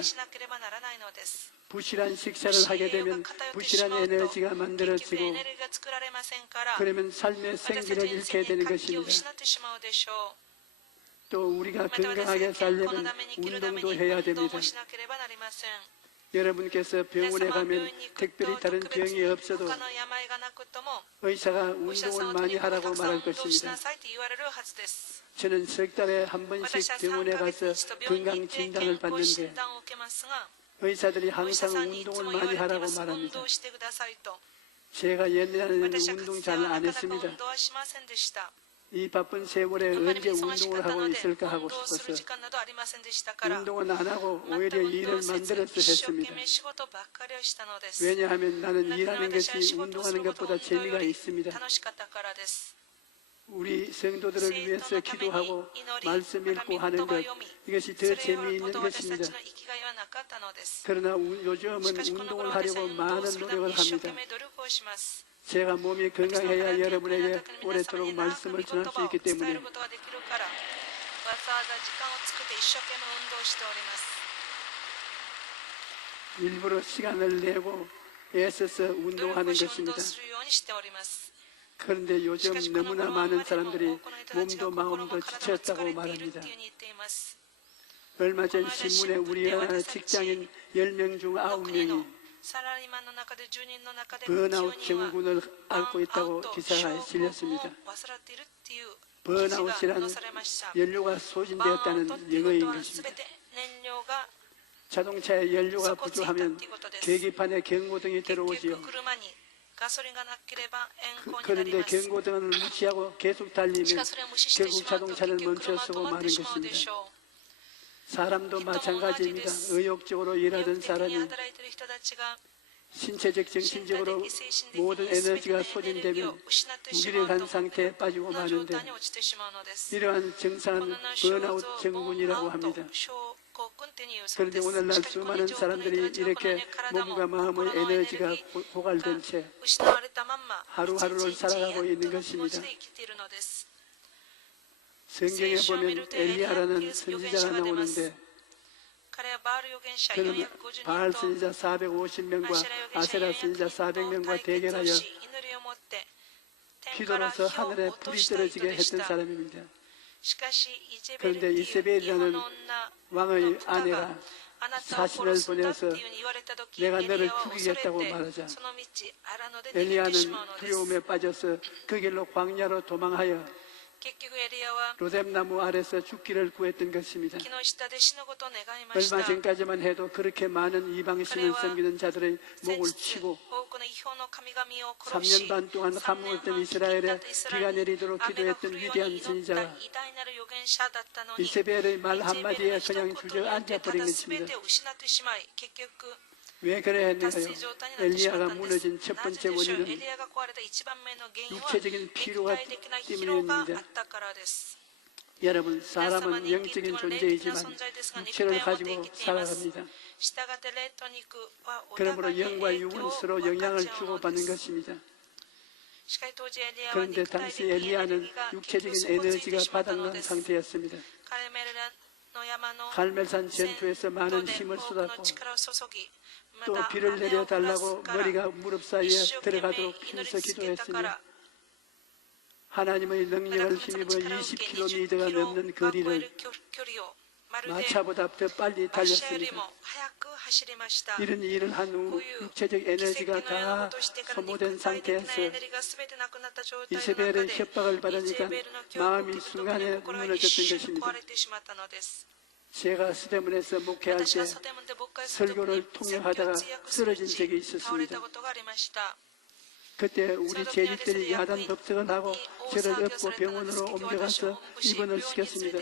부실한 식사를 하게 되면 부실한 에너지가 만들어지고 그러면 삶의 생기를 잃게 되는 것입니다. 또 우리가 건강하게 살려면 운동도 해야 됩니다. 여러분께서 병원에 가면 특별히 다른 병이 없어도 의사가 운동을 많이 하라고 말할 것입니다. 저는 석 달에 한 번씩 병원에 가서 건강 진단을 받는데 의사들이 항상 운동을 많이 하라고 말합니다. 제가 옛날에는 운동 잘 안 했습니다. 이 바쁜 세월에 언제 운동을 하고 있을까 하고 싶어서 운동은 안 하고 오히려 일을 만들어서 했습니다. 왜냐하면 나는 일하는 것이 운동하는 것보다 재미가 있습니다. 우리 성도들을 위해서 기도하고 말씀 읽고 하는 것 이것이 더 재미있는 것입니다. 그러나 요즘은 운동을 하려고 많은 노력을 합니다. 제가 몸이 건강해야 여러분에게 오랫도록 말씀을 전할 수 있기 때문에 일부러 시간을 내고 애써서 운동하는 것입니다. 그런데 요즘 너무나 많은 사람들이 몸도 마음도 지쳤다고 말합니다. 얼마 전 신문에 우리나라 직장인 10명 중 9명이 번아웃 증후군을 앓고 있다고 기사가 실렸습니다. 번아웃이란 연료가 소진되었다는 영어인 것입니다. 자동차에 연료가 부족하면 계기판에 경고등이 들어오지요. 그런데 경고등을 무시하고 계속 달리면 결국 자동차는 멈춰서고 마는 것입니다. 사람도 마찬가지입니다. 의욕적으로 일하던 사람이 신체적, 정신적으로 모든 에너지가 소진되면 무기력한 상태에 빠지고 마는데 이러한 증상은 번아웃 증후군이라고 합니다. 그런데 오늘날 수많은 사람들이 이렇게 몸과 마음의 에너지가 고갈된 채 하루하루를 살아가고 있는 것입니다. 성경에 보면 엘리야라는 선지자가 나오는데 그는 바알 선지자 450명과 아세라 선지자 400명과 대결하여 기도로서 하늘에 불이 떨어지게 했던 사람입니다. 그런데 이세벨이라는 왕의 아내가 사신을 보내서 내가 너를 죽이겠다고 말하자 엘리야는 두려움에 빠져서 그 길로 광야로 도망하여 로뎀나무 아래서 죽기를 구했던 것입니다. 얼마 전까지만 해도 그렇게 많은 이방신을 섬기는 자들의 목을 치고 3년 반 동안 감옥했던 이스라엘에 비가 내리도록 기도했던 위대한 선지자가 이세벨의 말 한마디에 그냥 주저앉아버린 것입니다. 왜 그래야 했는가요? 엘리야가 무너진 첫 번째 원인은 육체적인 피로가 때문이었습니다. 여러분, 사람은 영적인 존재이지만 육체를 가지고 살아갑니다. 그러므로 영과 육은 서로 영향을 주고받는 것입니다. 그런데 당시 엘리야는 육체적인 에너지가 바닥난 상태였습니다. 갈멜산 전투에서 많은 힘을 쏟았고 또 비를 내려달라고 머리가 무릎 사이에 들어가도록 힘써 기도했습니다. 하나님의 능력을 힘입어 20km가 넘는 거리를 마차보다 더 빨리 달렸습니다. 이런 일을 한 후 육체적 에너지가 다 소모된 상태에서 이세벨의 협박을 받으니까 마음이 순간에 무너졌던 것입니다. 제가 스데문에서 목회할 때 설교를 통역하다가 쓰러진 적이 있었습니다. 그때 우리 제자들이 야단 법석을 하고 저를 업고 병원으로 옮겨가서 입원을 시켰습니다.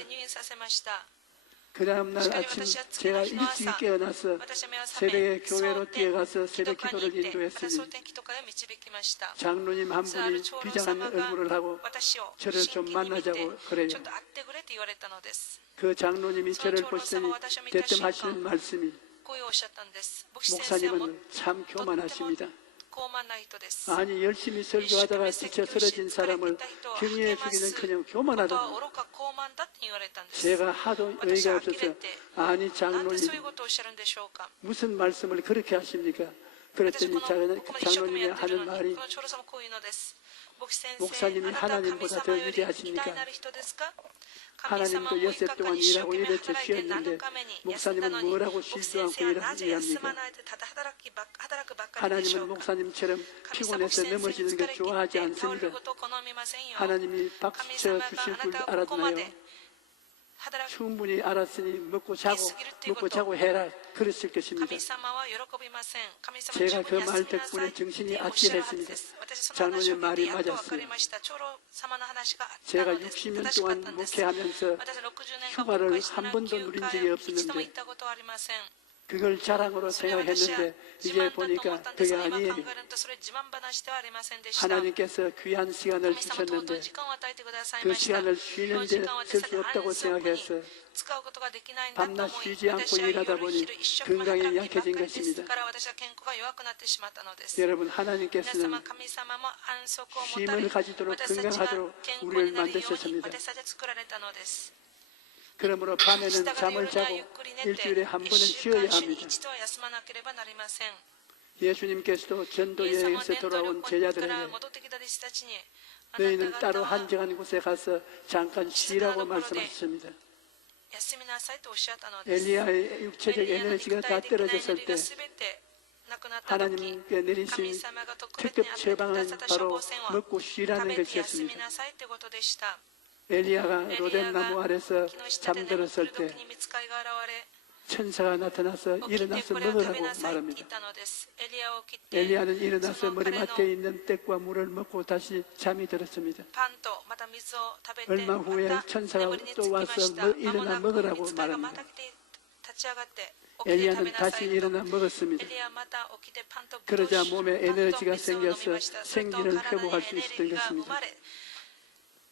그 다음날 아침 제가 일찍 깨어나서 새벽에 교회로 뛰어가서 새벽 기도를 인도했습니다. 장로님 한 분이 비장한 얼굴을 하고 저를 좀 만나자고 그래요. 그 장로님이 저를 보시더니 대뜸 하시는 말씀이 목사님은 참 교만하십니다. 아니 열심히 설교하다가 지쳐 쓰러진 사람을 격려해 주기는 그냥 교만하다고. 제가 하도 의의가 없어서 아니 장로님 무슨 말씀을 그렇게 하십니까? 그랬더니 장로님이 하는 말이 목사님이 하나님보다 더 위대하십니까? 하나님도 엿새 동안 일하고 일해쳐 쉬었는데 목사님은 뭐라고 쉬지도 않고 일합니까? 하나님은 목사님처럼 피곤해서 넘어지는 것 좋아하지 않습니다. 하나님이 박수쳐 주실 줄 알았나요? 충분히 알았으니 먹고 자고 해라 그랬을 것입니다. 제가 그 말 덕분에 정신이 아찔했습니다. 장로님 말이 맞았어요. 제가 60년 동안 목회하면서 휴가를 한 번도 누린 적이 없었는데 그걸 자랑으로 생각했는데 이제 보니까 그게 아니에요. 하나님께서 귀한 시간을 주셨는데 그 시간을 쉬는데 쓸 수 없다고 생각해서 밤낮 쉬지 않고 일하다 보니 건강이 약해진 것입니다. 여러분, 하나님께서는 쉼을 가지도록 건강하도록 우리를 만드셨습니다. 그러므로 밤에는 잠을 자고 일주일에 한 번은 쉬어야 합니다. 예수님께서도 전도 여행에서 돌아온 제자들에게 너희는 따로 한정한 곳에 가서 잠깐 쉬라고 말씀하셨습니다. 엘리야의 육체적 에너지가 다 떨어졌을 때 하나님께 내리신 특급 처방은 바로 먹고 쉬라는 것이었습니다. 엘리야가 로뎀나무 아래서 잠들었을 때 천사가 나타나서 일어나서 먹으라고 말합니다. 엘리야는 일어나서 머리맡에 있는 떡과 물을 먹고 다시 잠이 들었습니다. 얼마 후에 천사가 또 와서 일어나 먹으라고 말합니다. 엘리야는 다시 일어나 먹었습니다. 그러자 몸에 에너지가 생겨서 생기를 회복할 수 있었던 것입니다.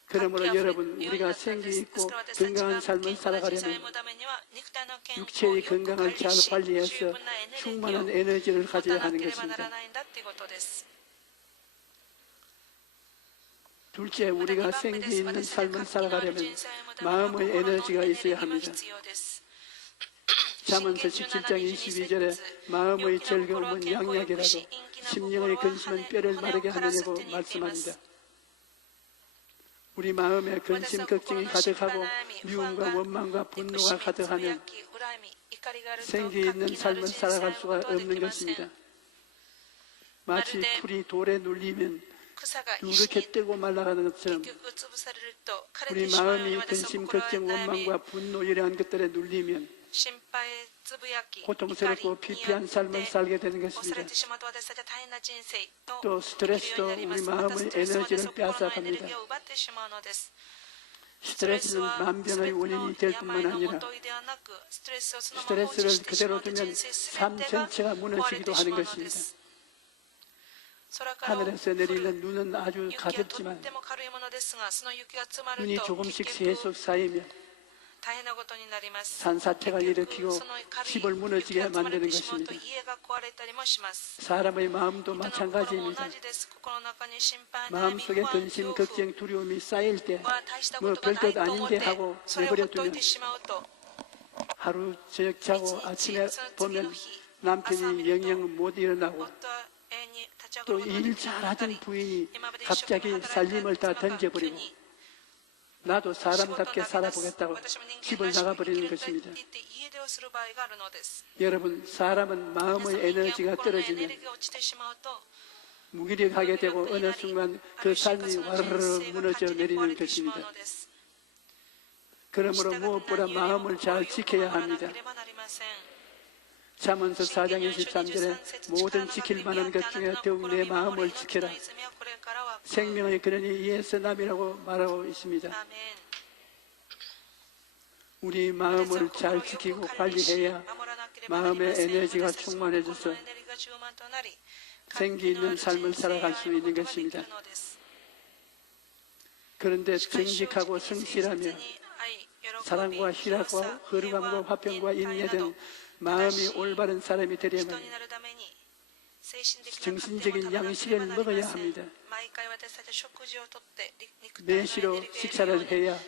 그러므로 여러분, 우리가 생기 있고 건강한 삶을 살아가려면 육체의 건강을 잘 관리해서 충만한 에너지를 가져야 하는 것입니다. 둘째, 우리가 생기 있는 삶을 살아가려면 마음의 에너지가 있어야 합니다. 잠언서 17장 22절에 마음의 즐거움은 양약이라도 심령의 근심은 뼈를 마르게 하느냐고 말씀합니다. 우리 마음에 근심, 걱정이 가득하고 미움과 원망과 분노가 가득하면 생기 있는 삶을 살아갈 수가 없는 것입니다. 마치 풀이 돌에 눌리면 이렇게 뜨고 말라가는 것처럼 우리 마음이 근심, 걱정, 원망과 분노 이러한 것들에 눌리면 고통스럽고 피폐한 삶을 살게 되는 것입니다. 또 스트레스도 우리 마음의 에너지를 빼앗아갑니다. 스트레스는 만병의 원인이 될 뿐만 아니라 스트레스를 그대로 두면 삶 전체가 무너지기도 하는 것입니다. 하늘에서 내리는 눈은 아주 가볍지만 눈이 조금씩 계속 쌓이면 산사태가 일으키고 집을 무너지게 만드는 것입니다. 사람의 마음도 마찬가지입니다. 마음속에 근심, 걱정, 두려움이 쌓일 때 뭐 별것 아닌데 하고 내버려두면 하루 저녁 자고 아침에 보면 남편이 명령 못 일어나고 또 일 잘하던 부인이 갑자기 살림을 다 던져버리고 나도 사람답게 살아보겠다고 집을 나가버리는 것입니다. 여러분, 사람은 마음의 에너지가 떨어지면 무기력하게 되고 어느 순간 그 삶이 와르르 무너져 내리는 것입니다. 그러므로 무엇보다 마음을 잘 지켜야 합니다. 잠언서 4장 23절에 모든 지킬 만한 것 중에 더욱 내 마음을 지켜라. 생명의 근원이 이에서 남이라고 말하고 있습니다. 우리 마음을 잘 지키고 관리해야 마음의 에너지가 충만해져서 생기 있는 삶을 살아갈 수 있는 것입니다. 그런데 정직하고 성실하며 사랑과 희락과 거룩함과 화평과 인내 등 마음이 올바른 사람이 되려면 정신적인 양식을 먹어야 합니다. 매시로 식사를 해야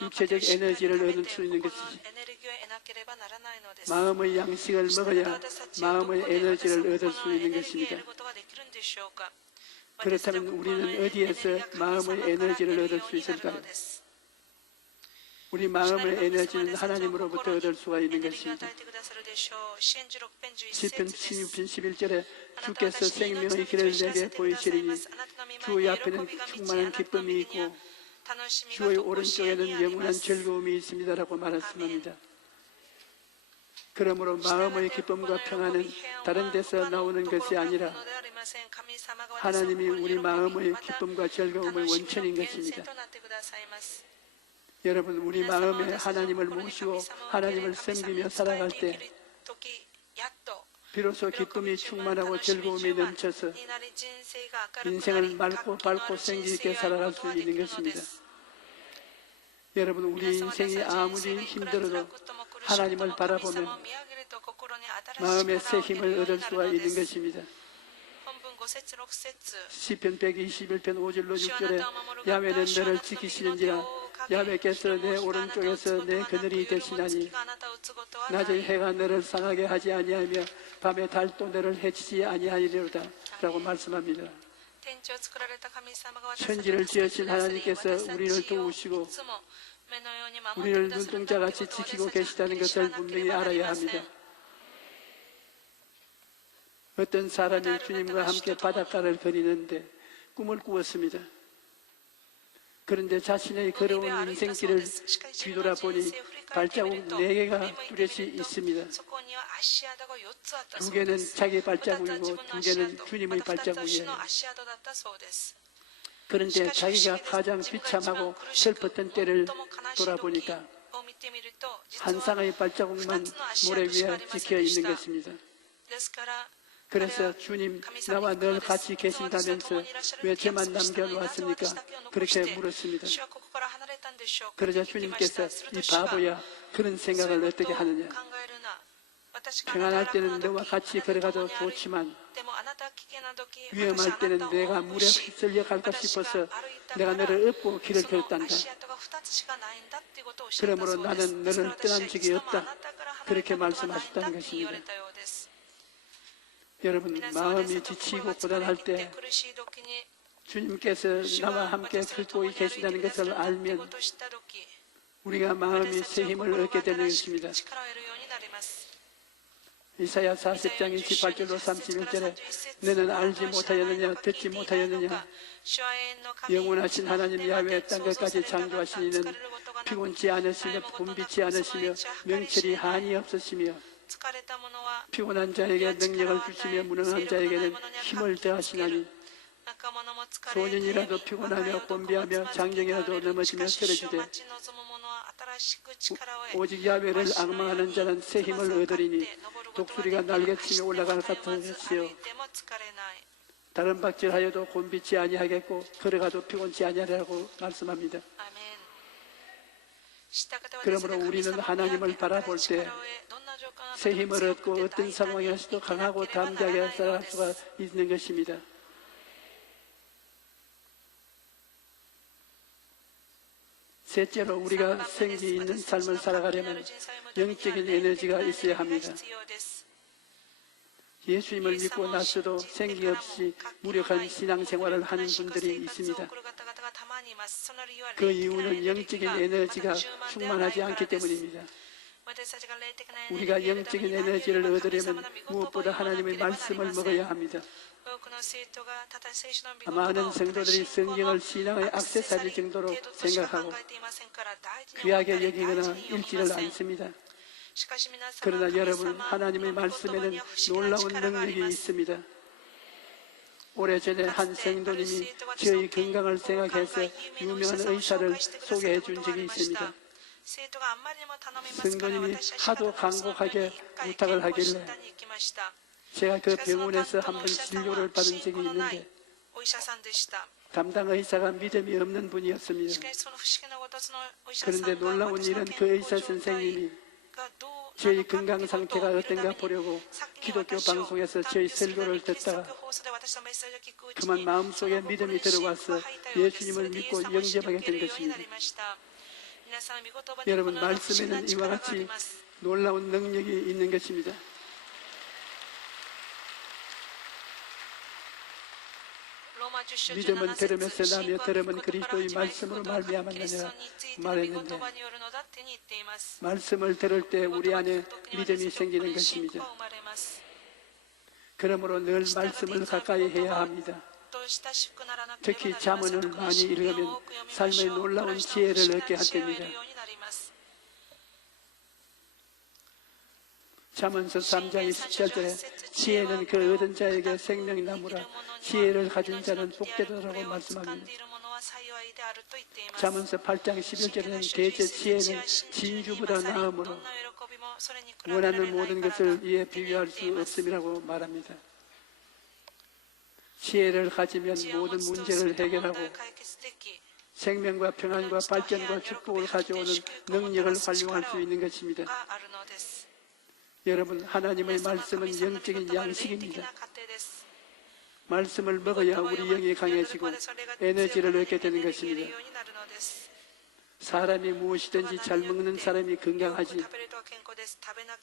육체적 에너지를 얻을 수 있는 것이지. 마음의 양식을 먹어야 마음의 에너지를 얻을 수 있는 것입니다. 그렇다면 우리는 어디에서 마음의 에너지를 얻을 수 있을까요? 우리 마음의 에너지는 하나님으로부터 얻을 수가 있는 것입니다. 시편 16편 11절에 주께서 생명의 길을 내게 보이시리니 주의 앞에는 충만한 기쁨이 있고 주의 오른쪽에는 영원한 즐거움이 있습니다라고 말씀합니다. 그러므로 마음의 기쁨과 평안은 다른 데서 나오는 것이 아니라 하나님이 우리 마음의 기쁨과 즐거움의 원천인 것입니다. 여러분, 우리 마음에 하나님을 모시고 하나님을 섬기며 살아갈 때 비로소 기쁨이 충만하고 즐거움이 넘쳐서 인생을 맑고 밝고 생기 있게 살아갈 수 있는 것입니다. 여러분, 우리 인생이 아무리 힘들어도 하나님을 바라보면 마음에 새 힘을 얻을 수가 있는 것입니다. 시편 121편 5절로 6절에 야훼는 너를 지키시는지라 야훼께서 내 오른쪽에서 내 그늘이 되시나니 낮의 해가 너를 상하게 하지 아니하며 밤의 달도 너를 해치지 아니하리로다 라고 말씀합니다. 천지를 지으신 하나님께서 우리를 도우시고 우리를 눈동자같이 지키고 계시다는 것을 분명히 알아야 합니다. 어떤 사람이 주님과 함께 바닷가를 거니는데 꿈을 꾸었습니다. 그런데 자신의 걸어온 인생길을 뒤돌아보니 발자국 4개가 뚜렷이 있습니다. 2개는 자기 발자국이고 2개는 주님의 발자국이에요. 그런데 자기가 가장 비참하고 슬펐던 때를 돌아보니까 한 쌍의 발자국만 모래 위에 찍혀 있는 것입니다. 그래서 주님, 나와 늘 같이 계신다면서 왜 저만 남겨놓았습니까? 그렇게 물었습니다. 그러자 주님께서 이 바보야, 그런 생각을 어떻게 하느냐? 평안할 때는 너와 같이 걸어가도 좋지만 위험할 때는 내가 물에 휩쓸려 갈까 싶어서 내가 너를 업고 길을 걷단다. 그러므로 나는 너를 떠난 적이 없다. 그렇게 말씀하셨다는 것입니다. 여러분, 마음이 지치고 고단할 때 주님께서 나와 함께 걷고 계시다는 것을 알면 우리가 마음이 새 힘을 얻게 되는 것입니다. 이사야 40장 28절로 31절에 너는 알지 못하였느냐 듣지 못하였느냐 영원하신 하나님 야훼 땅끝까지 창조하신 이는 피곤치 않으시며 붐비지 않으시며 명철이 한이 없으시며 피곤한 자에게 능력을 주시며 무능한 자에게는 힘을 더하시나니 소년이라도 피곤하며 곤비하며 장정이라도 넘어지며 쓰러지되 오직 야훼를 앙망하는 자는 새 힘을 얻으리니 독수리가 날개치며 올라갈 것 같으시오. 다른 박질하여도 곤비치 아니하겠고 걸어가도 피곤치 아니하리라고 말씀합니다. 그러므로 우리는 하나님을 바라볼 때 새 힘을 얻고 어떤 상황에서도 강하고 담대하게 살아갈 수가 있는 것입니다. 셋째로 우리가 생기 있는 삶을 살아가려면 영적인 에너지가 있어야 합니다. 예수님을 믿고 나서도 생기 없이 무력한 신앙생활을 하는 분들이 있습니다. 그 이유는 영적인 에너지가 충만하지 않기 때문입니다. 우리가 영적인 에너지를 얻으려면 무엇보다 하나님의 말씀을 먹어야 합니다. 많은 성도들이 성경을 신앙의 액세서리 정도로 생각하고 귀하게 여기거나 읽지를 않습니다. 그러나 여러분, 하나님의 말씀에는 놀라운 능력이 있습니다. 오래전에 한 성도님이 저희 건강을 생각해서 유명한 의사를 소개해 준 적이 있습니다. 성도님이 하도 간곡하게 부탁을 하길래 제가 그 병원에서 한번 진료를 받은 적이 있는데 담당 의사가 믿음이 없는 분이었습니다. 그런데 놀라운 일은 그 의사 선생님이 저희 건강 상태가 어떤가 보려고 기독교 방송에서 저희 설교를 듣다가 그만 마음속에 믿음이 들어와서 예수님을 믿고 영접하게 된 것입니다. 여러분, 말씀에는 이와 같이 놀라운 능력이 있는 것입니다. 믿음은 들음에서 나며 들음은 그리스도의 말씀으로 말미암았느니라 말했는데 말씀을 들을 때 우리 안에 믿음이 생기는 것입니다. 그러므로 늘 말씀을 가까이 해야 합니다. 특히 잠언을 많이 읽으면 삶의 놀라운 지혜를 얻게 한답니다. 잠언서 3장 17절에 지혜는 그 얻은 자에게 생명나무라 지혜를 가진 자는 복되더라고 말씀합니다. 잠언서 8장 11절에는 대제 지혜는 진주보다 나음으로 원하는 모든 것을 이에 비교할 수 없음이라고 말합니다. 지혜를 가지면 모든 문제를 해결하고 생명과 평안과 발전과 축복을 가져오는 능력을 활용할 수 있는 것입니다. 여러분, 하나님의 말씀은 영적인 양식입니다. 말씀을 먹어야 우리 영이 강해지고 에너지를 얻게 되는 것입니다. 사람이 무엇이든지 잘 먹는 사람이 건강하지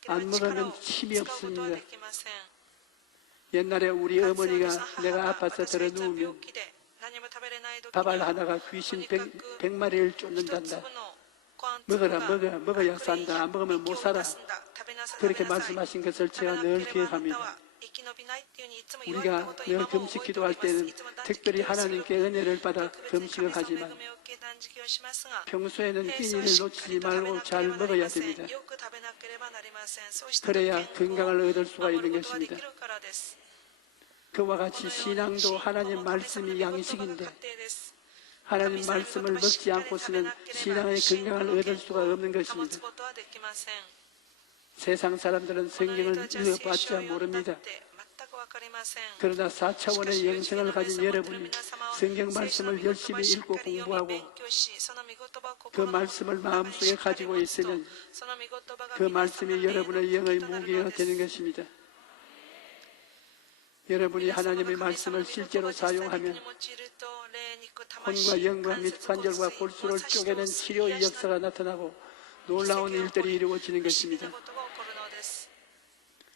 안 먹으면 힘이 없습니다. 옛날에 우리 어머니가 내가 아파서 들어 누우면 밥알 하나가 귀신 100마리를 쫓는단다. 먹어야 산다. 안 먹으면 못 살아. 그렇게 말씀하신 것을 제가 늘 기억합니다. 우리가 늘 금식 기도할 때는 특별히 하나님께 은혜를 받아 금식을 하지만 평소에는 끼니를 놓치지 말고 잘 먹어야 됩니다. 그래야 건강을 얻을 수가 있는 것입니다. 그와 같이 신앙도 하나님 말씀이 양식인데 하나님 말씀을 먹지 않고서는 신앙의 건강을 얻을 수가 없는 것입니다. 세상 사람들은 성경을 읽어봤자 모릅니다. 그러나 4차원의 영성을 가진 여러분이 성경 말씀을 열심히 읽고 공부하고 그 말씀을 마음속에 가지고 있으면 그 말씀이 여러분의 영의 무기가 되는 것입니다. 여러분이 하나님의 말씀을 실제로 사용하면 혼과 영과 및 관절과 골수를 쪼개는 치료의 역사가 나타나고 놀라운 일들이 이루어지는 것입니다.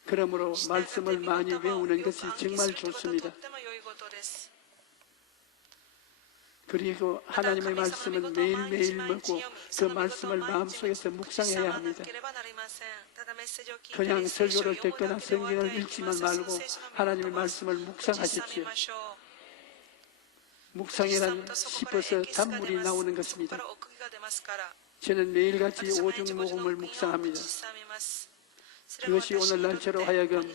그러므로 말씀을 많이 외우는 것이 정말 좋습니다. 그리고 하나님의 말씀은 매일매일 먹고 그 말씀을 마음속에서 묵상해야 합니다. 그냥 설교를 듣거나 성경을 읽지만 말고 하나님의 말씀을 묵상하십시오. 묵상이란 씹어서 단물이 나오는 것입니다. 저는 매일같이 오중 복음을 묵상합니다. 그것이 오늘날 저로 하여금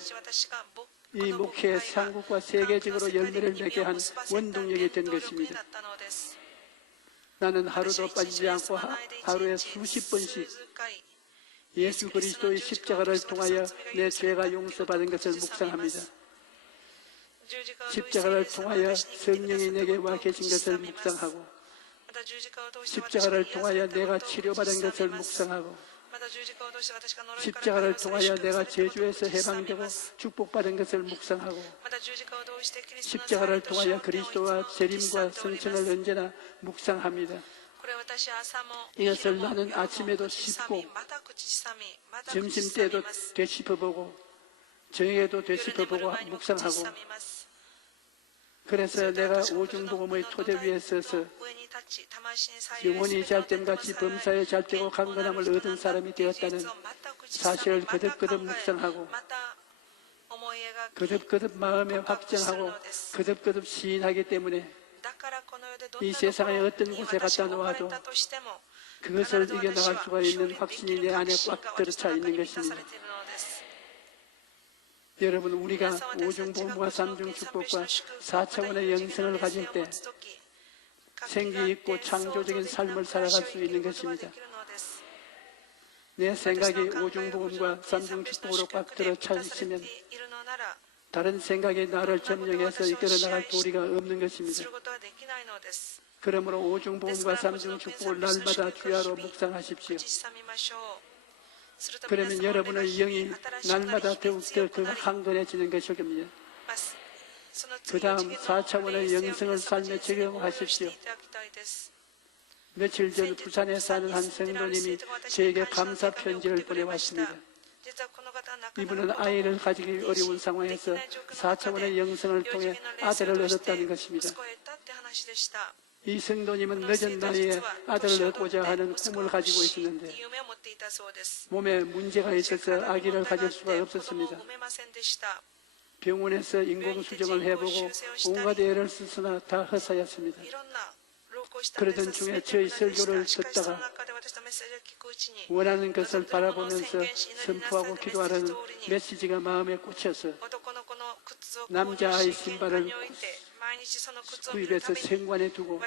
이 목회의 한국과 세계적으로 열매를 맺게 한 원동력이 된 것입니다. 나는 하루도 빠지지 않고 하루에 수십 번씩 예수 그리스도의 십자가를 통하여 내 죄가 용서받은 것을 묵상합니다. 십자가를 통하여 성령이 내게 와 계신 것을 묵상하고, 십자가를 통하여 내가 치료받은 것을 묵상하고, 십자가를 통하여 내가 저주에서 해방되고 축복받은 것을 묵상하고, 십자가를 통하여 그리스도와 재림과 성천을 언제나 묵상합니다. 이것을 나는 아침에도 씹고 점심때도 되짚어보고 저녁에도 되짚어보고 묵상하고, 그래서 내가 오중복음의 토대 위에 서서 영혼이 잘됨같이 범사에 잘되고 강건함을 얻은 사람이 되었다는 사실을 거듭거듭 묵상하고, 거듭거듭 마음에 확정하고 거듭거듭 시인하기 때문에 이 세상의 어떤 곳에 갖다 놓아도 그것을 이겨나갈 수가 있는 확신이 내 안에 꽉 들어차 있는 것입니다. 여러분, 우리가 오중복음과 삼중축복과 4차원의 영생을 가질 때 생기 있고 창조적인 삶을 살아갈 수 있는 것입니다. 내 생각이 오중복음과 삼중축복으로 꽉 들어차 있으면 다른 생각이 나를 점령해서 이끌어 나갈 도리가 없는 것입니다. 그러므로 오중복음과 삼중축복을 날마다 주야로 묵상하십시오. 그러면 여러분의 영이 날마다 더욱더 강건해지는 것일 겁니다. 그 다음 4차원의 영성을 삶에 적용하십시오. 며칠 전 부산에 사는 한 성도님이 저에게 감사 편지를 보내왔습니다. 이분은 아이를 가지기 어려운 상황에서 4차원의 영성을 통해 아들을 얻었다는 것입니다. 이 성도님은 늦은 나이에 아들을 얻고자 하는 꿈을 가지고 있었는데 몸에 문제가 있어서 아기를 가질 수가 없었습니다. 병원에서 인공수정을 해보고 온갖 애를 쓰으나 다 헛사였습니다. 그러던 중에 저희 설교를 듣다가 원하는 것을 바라보면서 선포하고 기도하라는 메시지가 마음에 꽂혀서 남자아이 신발을 구입해서 생관에 두고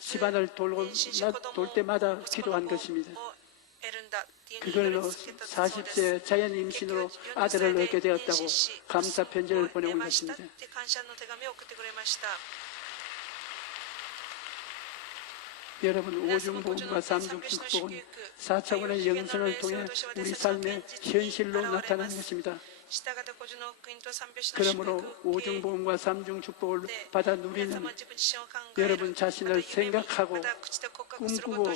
집안을 돌 때마다 기도한 것입니다. 그걸로 40세 자연 임신으로 아들을 얻게 되었다고 감사 편지를 보내온 것입니다. 여러분, 오중복음과 삼중축복은 4차원의 영성을 통해 우리 삶의 현실로 나타나는 것입니다. 그러므로 오중복음과 삼중축복을 받아 누리는 여러분 자신을 생각하고 꿈꾸고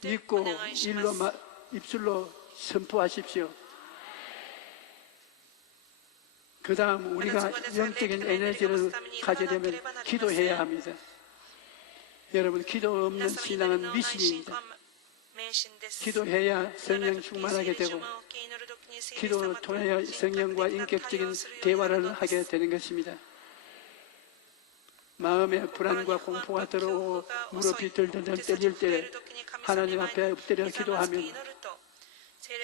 믿고 입술로 선포하십시오. 그 다음 우리가 영적인 에너지를 가지려면 기도해야 합니다. 여러분, 기도 없는 신앙은 미신입니다. 기도해야 성령 충만하게 되고 기도를 통하여 성령과 인격적인 대화를 하게 되는 것입니다. 마음에 불안과 공포가 들어오고 무릎이 들들들 떨릴 때 하나님 앞에 엎드려 기도하면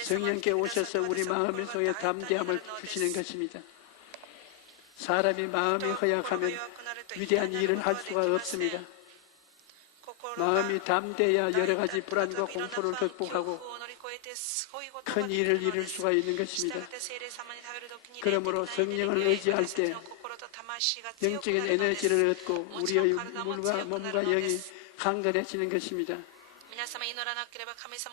성령께 오셔서 우리 마음 속에 담대함을 주시는 것입니다. 사람이 마음이 허약하면 위대한 일을 할 수가 없습니다. 마음이 담대해야 여러 가지 불안과 공포를 극복하고 큰 일을 이룰 수가 있는 것입니다. 그러므로 성령을 의지할 때 영적인 에너지를 얻고 우리의 물과 몸과 영이 강건해지는 것입니다.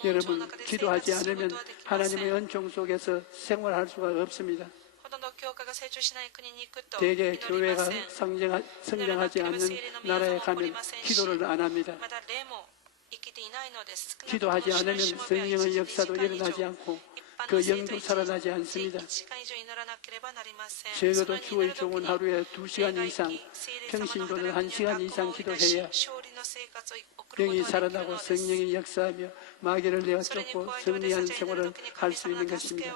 여러분, 기도하지 않으면 하나님의 은총 속에서 생활할 수가 없습니다. 대개 교회가 성장하지 않는 나라에 가면 기도를 안 합니다. 기도하지 않으면 성령의 역사도 일어나지 않고 그 영도 살아나지 않습니다. 적어도 주의 종은 하루에 2시간 이상, 평신도는 1시간 이상 기도해야 영이 살아나고 성령이 역사하며 마귀를 내어 쫓고 승리하는 생활을 할 수 있는 것입니다.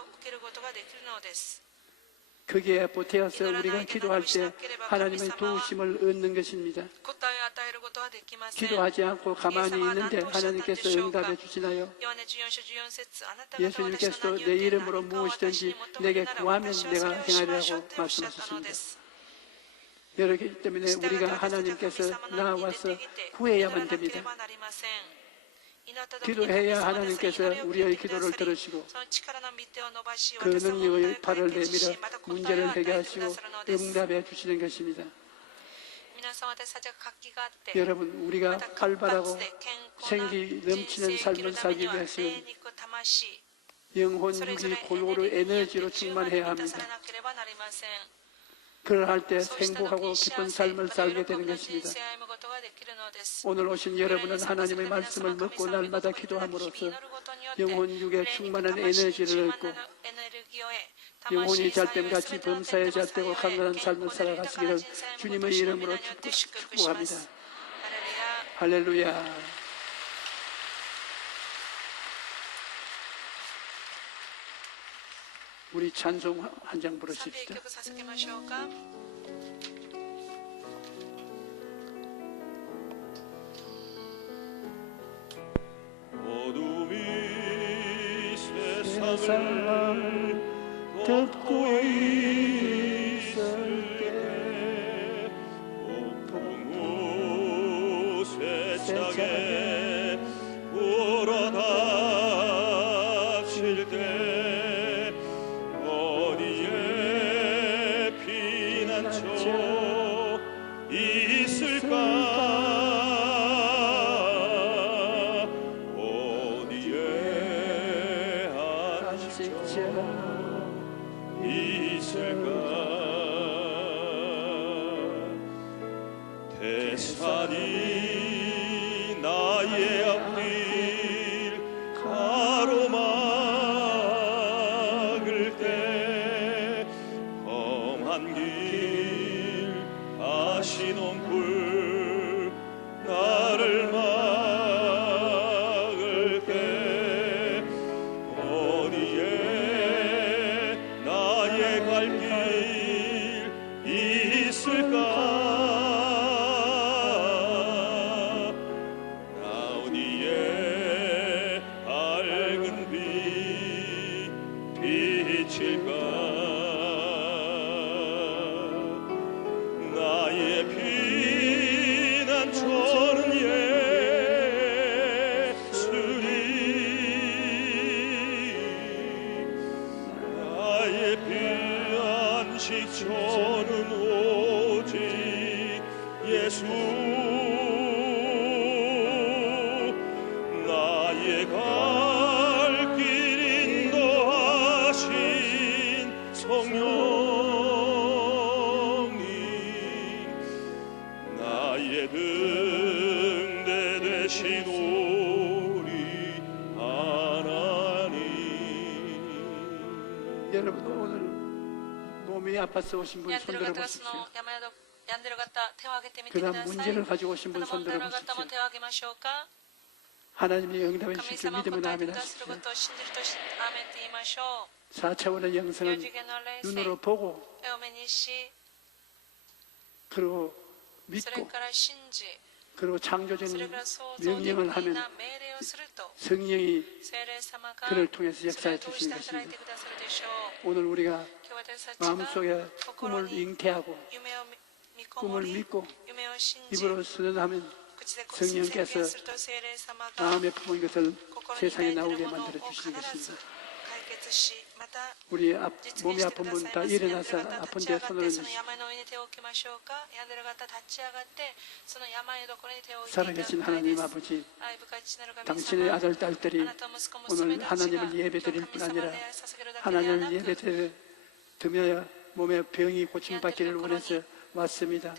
거기에 보태어서 우리가 기도할 때 하나님의 도우심을 얻는 것입니다. 기도하지 않고 가만히 있는데 하나님께서 응답해 주시나요? 예수님께서 내 이름으로 무엇이든지 내게 구하면 내가 행하리라고 말씀하셨습니다. 그렇기 때문에 우리가 하나님께서 나와서 구해야만 됩니다. 기도해야 하나님께서 우리의 기도를 들으시고 그 능력의 팔을 내밀어 문제를 해결하시고 응답해 주시는 것입니다. 여러분, 우리가 활발하고 생기 넘치는 삶을 살기 위해서는 영혼, 육이 골고루 에너지로 충만해야 합니다. 그러할 때 행복하고 기쁜 삶을 살게 되는 것입니다. 오늘 오신 여러분은 하나님의 말씀을 먹고 날마다 기도함으로써 영혼, 육에 충만한 에너지를 얻고 영혼이 잘됨같이 범사에 잘되고 강건한 삶을 살아가시기를 주님의 이름으로 축복합니다. 할렐루야. 우리 찬송 한 장 부르십시다. 어둠이 세상을 덮고 있을 때 높은 곳에 세차게 불어닥칠 때 어디에 피난처 있을까? 대산이 나의 앞길 가로막을 때 험한 길 다시 넘불 나를 막을 때 어디에 나의 갈 길 있을까? 나의 피난처는 예수님, 나의 피안식처는 오직 예수, 나의 갈 길 인도하신 성령, 나의 등대 되신 우리 하나님. 여러분, 오늘 몸이 아파서 오신 분 손들어 보십시오. 그다음 문제를 가지고 오신 분 손들어 보십시오. 하나님이 응답해 주실 줄 믿으면 아멘 하십시오. 4차원의 영성은 눈으로 보고 그리고 믿고 그리고 창조적인 명령을 하면 성령이 그를 통해서 역사해 주시는 것입니다. 오늘 우리가 마음속에 꿈을 잉태하고 꿈을 믿고 입으로 선언하면 성령께서 마음에 품은 것을 세상에 나오게 만들어 주시는 것입니다. 우리 몸이 아픈 분 다 일어나서 아픈 데 손을 얹으십시오. 살아계신 하나님 아버지, 당신의 아들, 딸들이 오늘 하나님을 예배드릴 뿐 아니라 하나님을 예배드리며 몸에 병이 고침받기를 원해서 왔습니다.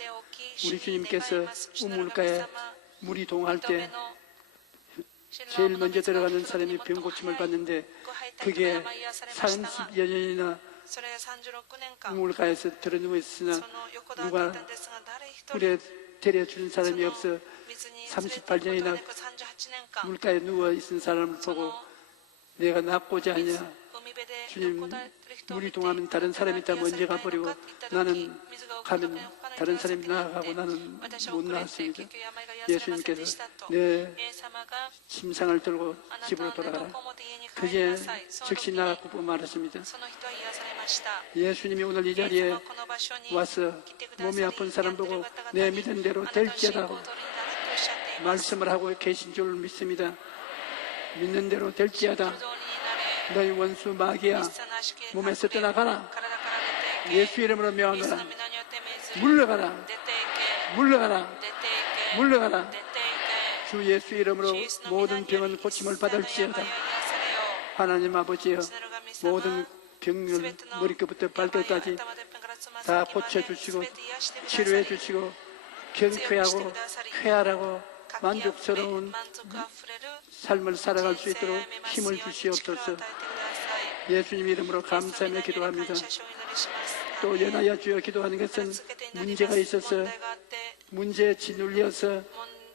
우리 주님께서 우물가에 물이 동할 때 제일 먼저 들어가는 사람이 병 고침을 받는데 그게 30여 년이나 우물가에서 들어누워 있으나 누가 물에 데려주는 사람이 없어 38년이나 물가에 누워 있는 사람을 보고 내가 낫고자 하냐, 주님, 물이 동하면 다른 사람이 있다면 언제 가버리고 나는 가면 다른 사람이 나아가고 나는 못 나왔습니다. 예수님께서 내 심상을 들고 집으로 돌아가라. 그제 즉시 나가고 말했습니다. 예수님이 오늘 이 자리에 와서 몸이 아픈 사람 보고 내 믿은 대로 될지어다고 말씀을 하고 계신 줄 믿습니다. 믿는 대로 될지어다. 너희 원수 마귀야, 몸에서 떠나가라. 예수 이름으로 명하노라. 물러가라. 물러가라. 물러가라. 주 예수 이름으로 모든 병은 고침을 받을지어다. 하나님 아버지여, 모든 병을 머리끝부터 발끝까지 다 고쳐주시고 치료해주시고 경쾌하고 쾌활하고 만족스러운 삶을 살아갈 수 있도록 힘을 주시옵소서. 예수님 이름으로 감사하며 기도합니다. 또 연하여 주여 기도하는 것은 문제가 있어서 문제에 짓눌려서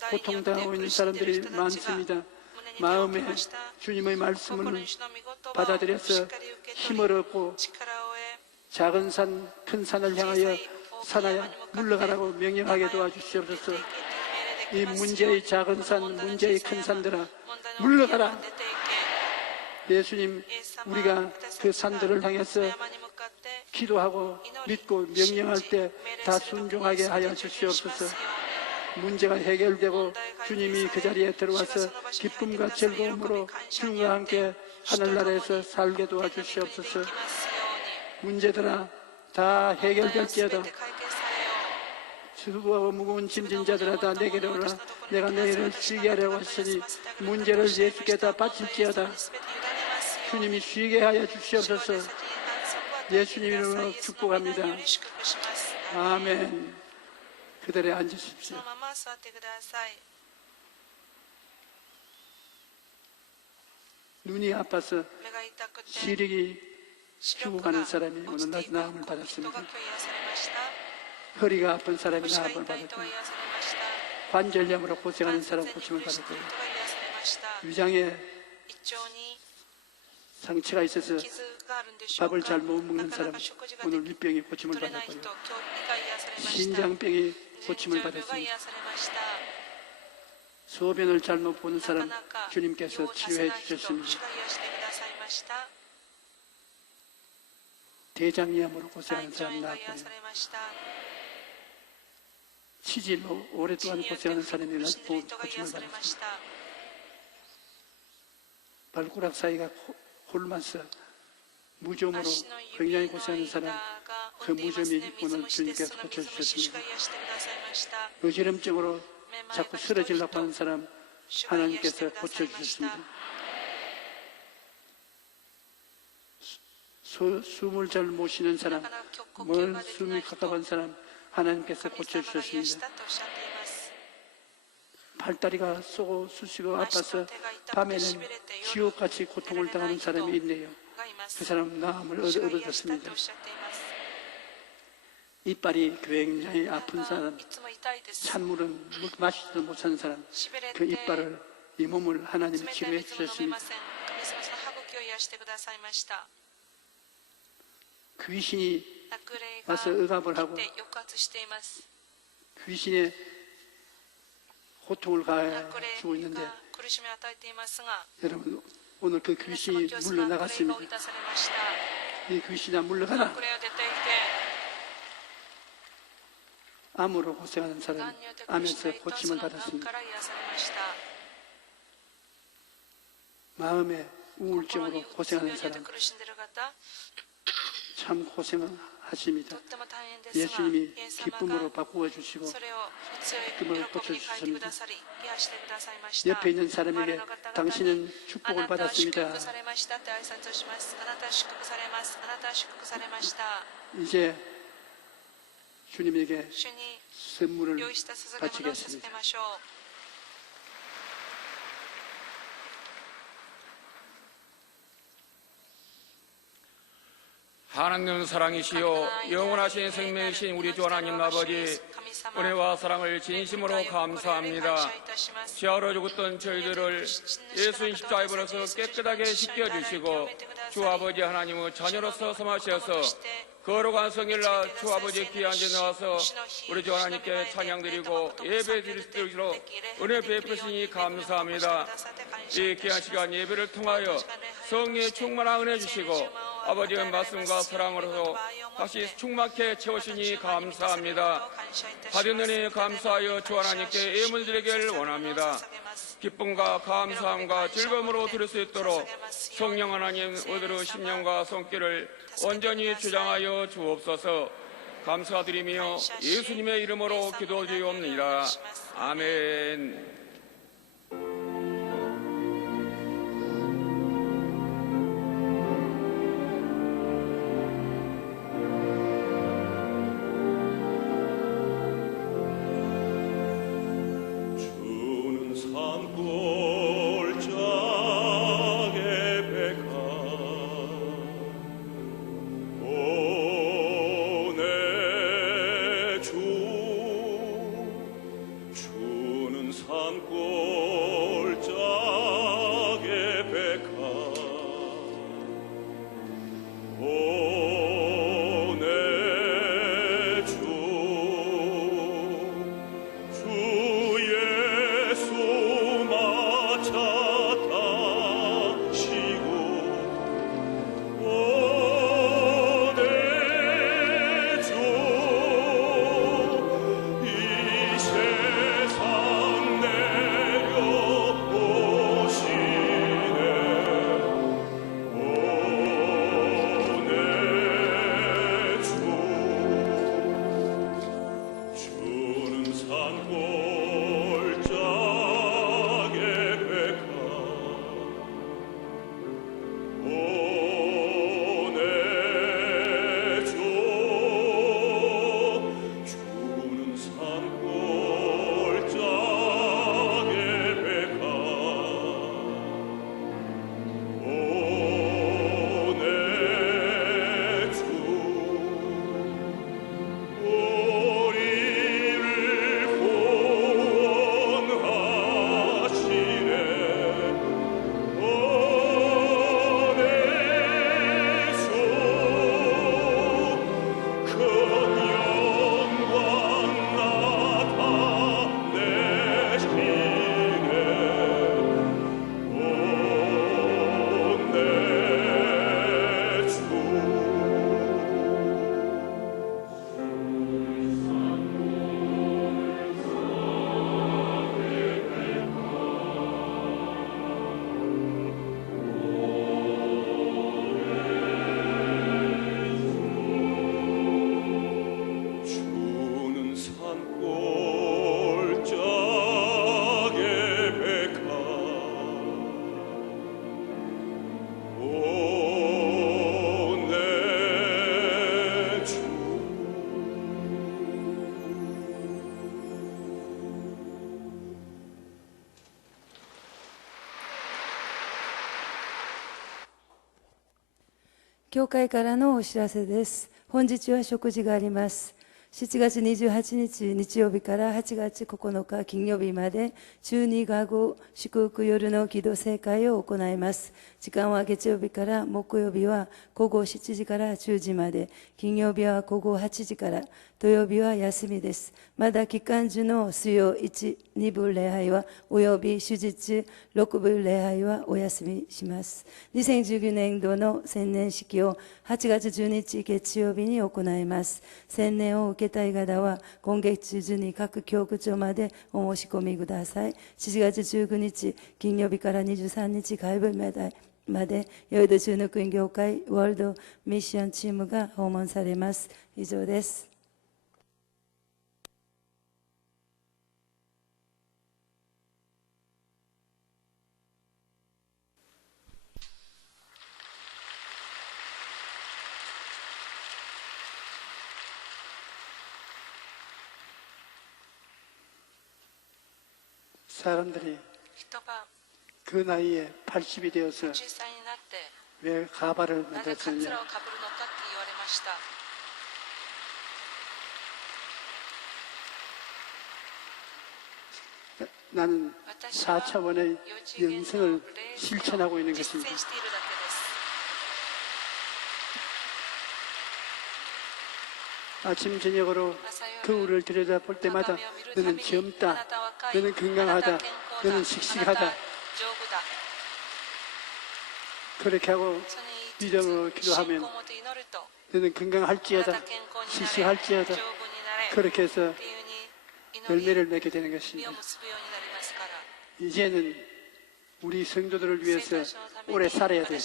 고통당하고 있는 사람들이 많습니다. 마음에 주님의 말씀을 받아들여서 힘을 얻고 작은 산, 큰 산을 향하여 산하여 물러가라고 명령하게 도와주시옵소서. 이 문제의 작은 산, 문제의 큰 산들아 물러가라. 예수님, 우리가 그 산들을 향해서 기도하고 믿고 명령할 때 다 순종하게 하여 주시옵소서. 문제가 해결되고 주님이 그 자리에 들어와서 기쁨과 즐거움으로 주님과 함께 하늘나라에서 살게 도와주시옵소서. 문제들아 다 해결될지어다. 수고하고 무거운 짐진 자들아 다 내게로 오라. 내가 너희를 쉬게 하려고 했으니 문제를 예수께 다 바칠지어다. 주님이 쉬게 하여 주시옵소서. 예수님 이름으로 축복합니다. 아멘. 그대로 앉으십시오. 눈이 아파서 시력이 죽어가는 사람이 오늘 낮 나음을 받았습니다. 허리가 아픈 사람이 나음을 받았고, 관절염으로 고생하는 사람 고침을 받았고, 위장에 상처가 있어서 밥을 잘 못 먹는 사람 오늘 위병이 고침을 받았고요. 신장병이 고침을 받았습니다. 소변을 잘못 보는 사람 주님께서 치료해 주셨습니다. 대장염으로 고생하는 사람 나았고요. 치질로 오랫동안 고생하는 사람이 고침을 받았습니다. 발가락 사이가 홀면서 무좀으로 굉장히 고생하는 사람, 그 무좀이 오늘 주님께서 고쳐주셨습니다. 어지럼증으로 자꾸 쓰러지려고 하는 사람 하나님께서 고쳐주셨습니다. 숨을 잘 못 쉬는 사람, 먼 숨이 가까운 사람 하나님께서 고쳐주셨습니다. 팔다리가 쏘고 쑤시고 아파서 밤에는 지옥같이 고통을 당하는 사람이 있네요. 그 사람 나음을 얻었습니다. 이빨이 굉장히 아픈 사람, 찬물은 마시지도 못하는 사람, 그 이빨을, 이 몸을 하나님이 치료해 주셨습니다. 귀신이 와서 억압을 하고 귀신의 고통을 가해주고 있는데 여러분 오늘 그 귀신이 물러나갔습니다. 이 귀신아 물러가라. 암으로 고생하는 사람 암에서 고침을 받았습니다. 마음에 우울증으로 고생하는 사람 참 고생하십니다. 예수님이 기쁨으로 바꾸어 주시고 기쁨을 고쳐주셨습니다. 옆에 있는 사람에게 당신은 축복을 받았습니다. 이제 주님에게 선물을 바치겠습니다. 하나님은 사랑이시요 영원하신 생명이신 우리 주 하나님 아버지, 은혜와 사랑을 진심으로 감사합니다. 지하로 죽었던 저희들을 예수님 십자가에 불어서 깨끗하게 씻겨주시고 주 아버지 하나님의 자녀로서 삼으셔서 거룩한 성일날 주 아버지 귀한 데 나와서 우리 주 하나님께 찬양드리고 예배 드리도록 은혜 베푸시니 감사합니다. 이 귀한 시간 예배를 통하여 성령의 충만한 은혜 주시고 아버지의 말씀과 사랑으로서 다시 충만케 채우시니 감사합니다. 받은 은혜에 감사하여 주 하나님께 예물 드리기를 원합니다. 기쁨과 감사함과 즐거움으로 드릴 수 있도록 성령 하나님 오늘의 심령과 손길을 온전히 주장하여 주옵소서. 감사드리며 예수님의 이름으로 기도드리옵나이다. 아멘.教会からのお知らせです。本日は食事があります。7月28日日曜日から8月9日金曜日まで中二画号祝福夜の祈祷聖会を行います。時間は月曜日から木曜日は午後7時から10時まで、金曜日は午後8時から、土曜日は休みです。まだ期間中の水曜1、2部礼拝はおよび手術6部礼拝はお休みします。2019年度の洗年式を8月10日月曜日に行います。洗年を受けたい方は今月中に各教区長までお申し込みください。7月19日金曜日から23日火曜日までヨイド中の国教会ワールドミッションチームが訪問されます。以上です。사람들이 그 나이에 80이 되어서 왜 가발을 만들었느냐 나는 4차원의 영성을 실천하고 있는 것입니다. 아침 저녁으로 거울을 들여다볼 때마다 너는 젊다, 너는 건강하다, 너는 씩씩하다, 그렇게 하고 믿음으로 기도하면 너는 건강할지어다, 씩씩할지어다, 그렇게 해서 열매를 맺게 되는 것입니다. 이제는 우리 성도들을 위해서 오래 살아야 돼요.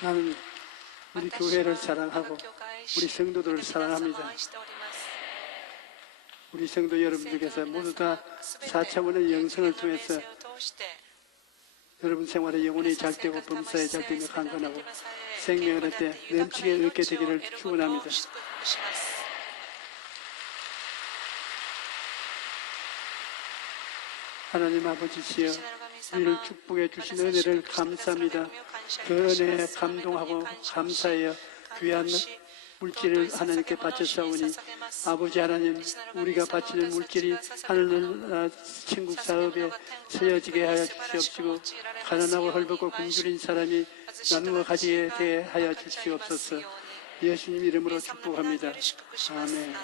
나는 우리 교회를 사랑하고 우리 성도들을 사랑합니다. 우리 성도 여러분들께서 모두 다 4차원의 영성을 통해서 여러분 생활에 영혼이 잘되고 범사에 잘되며 강건하고 생명을 얻되 넘치게 얻게 되기를 축원합니다. 하나님 아버지시여, 우리를 축복해 주신 은혜를 감사합니다. 그 은혜에 감동하고 감사하여 귀한 물질을 하나님께 바쳤사오니 아버지 하나님, 우리가 바치는 물질이 하늘나라 천국 사업에 쓰여지게 하여 주시옵시고 가난하고 헐벗고 굶주린 사람이 나누어 가지게 하여 주시옵소서. 예수님 이름으로 축복합니다. 아멘.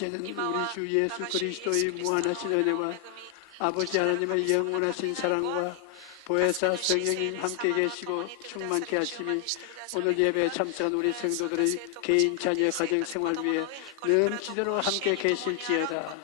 이제는 우리 주 예수 그리스도의 무한하신 은혜와 아버지 하나님의 영원하신 사랑과 보혜사 성령님 함께 계시고 충만케 하심이 오늘 예배에 참석한 우리 성도들의 개인 자녀 가정 생활 위에 넘치도록 함께 계실지어다.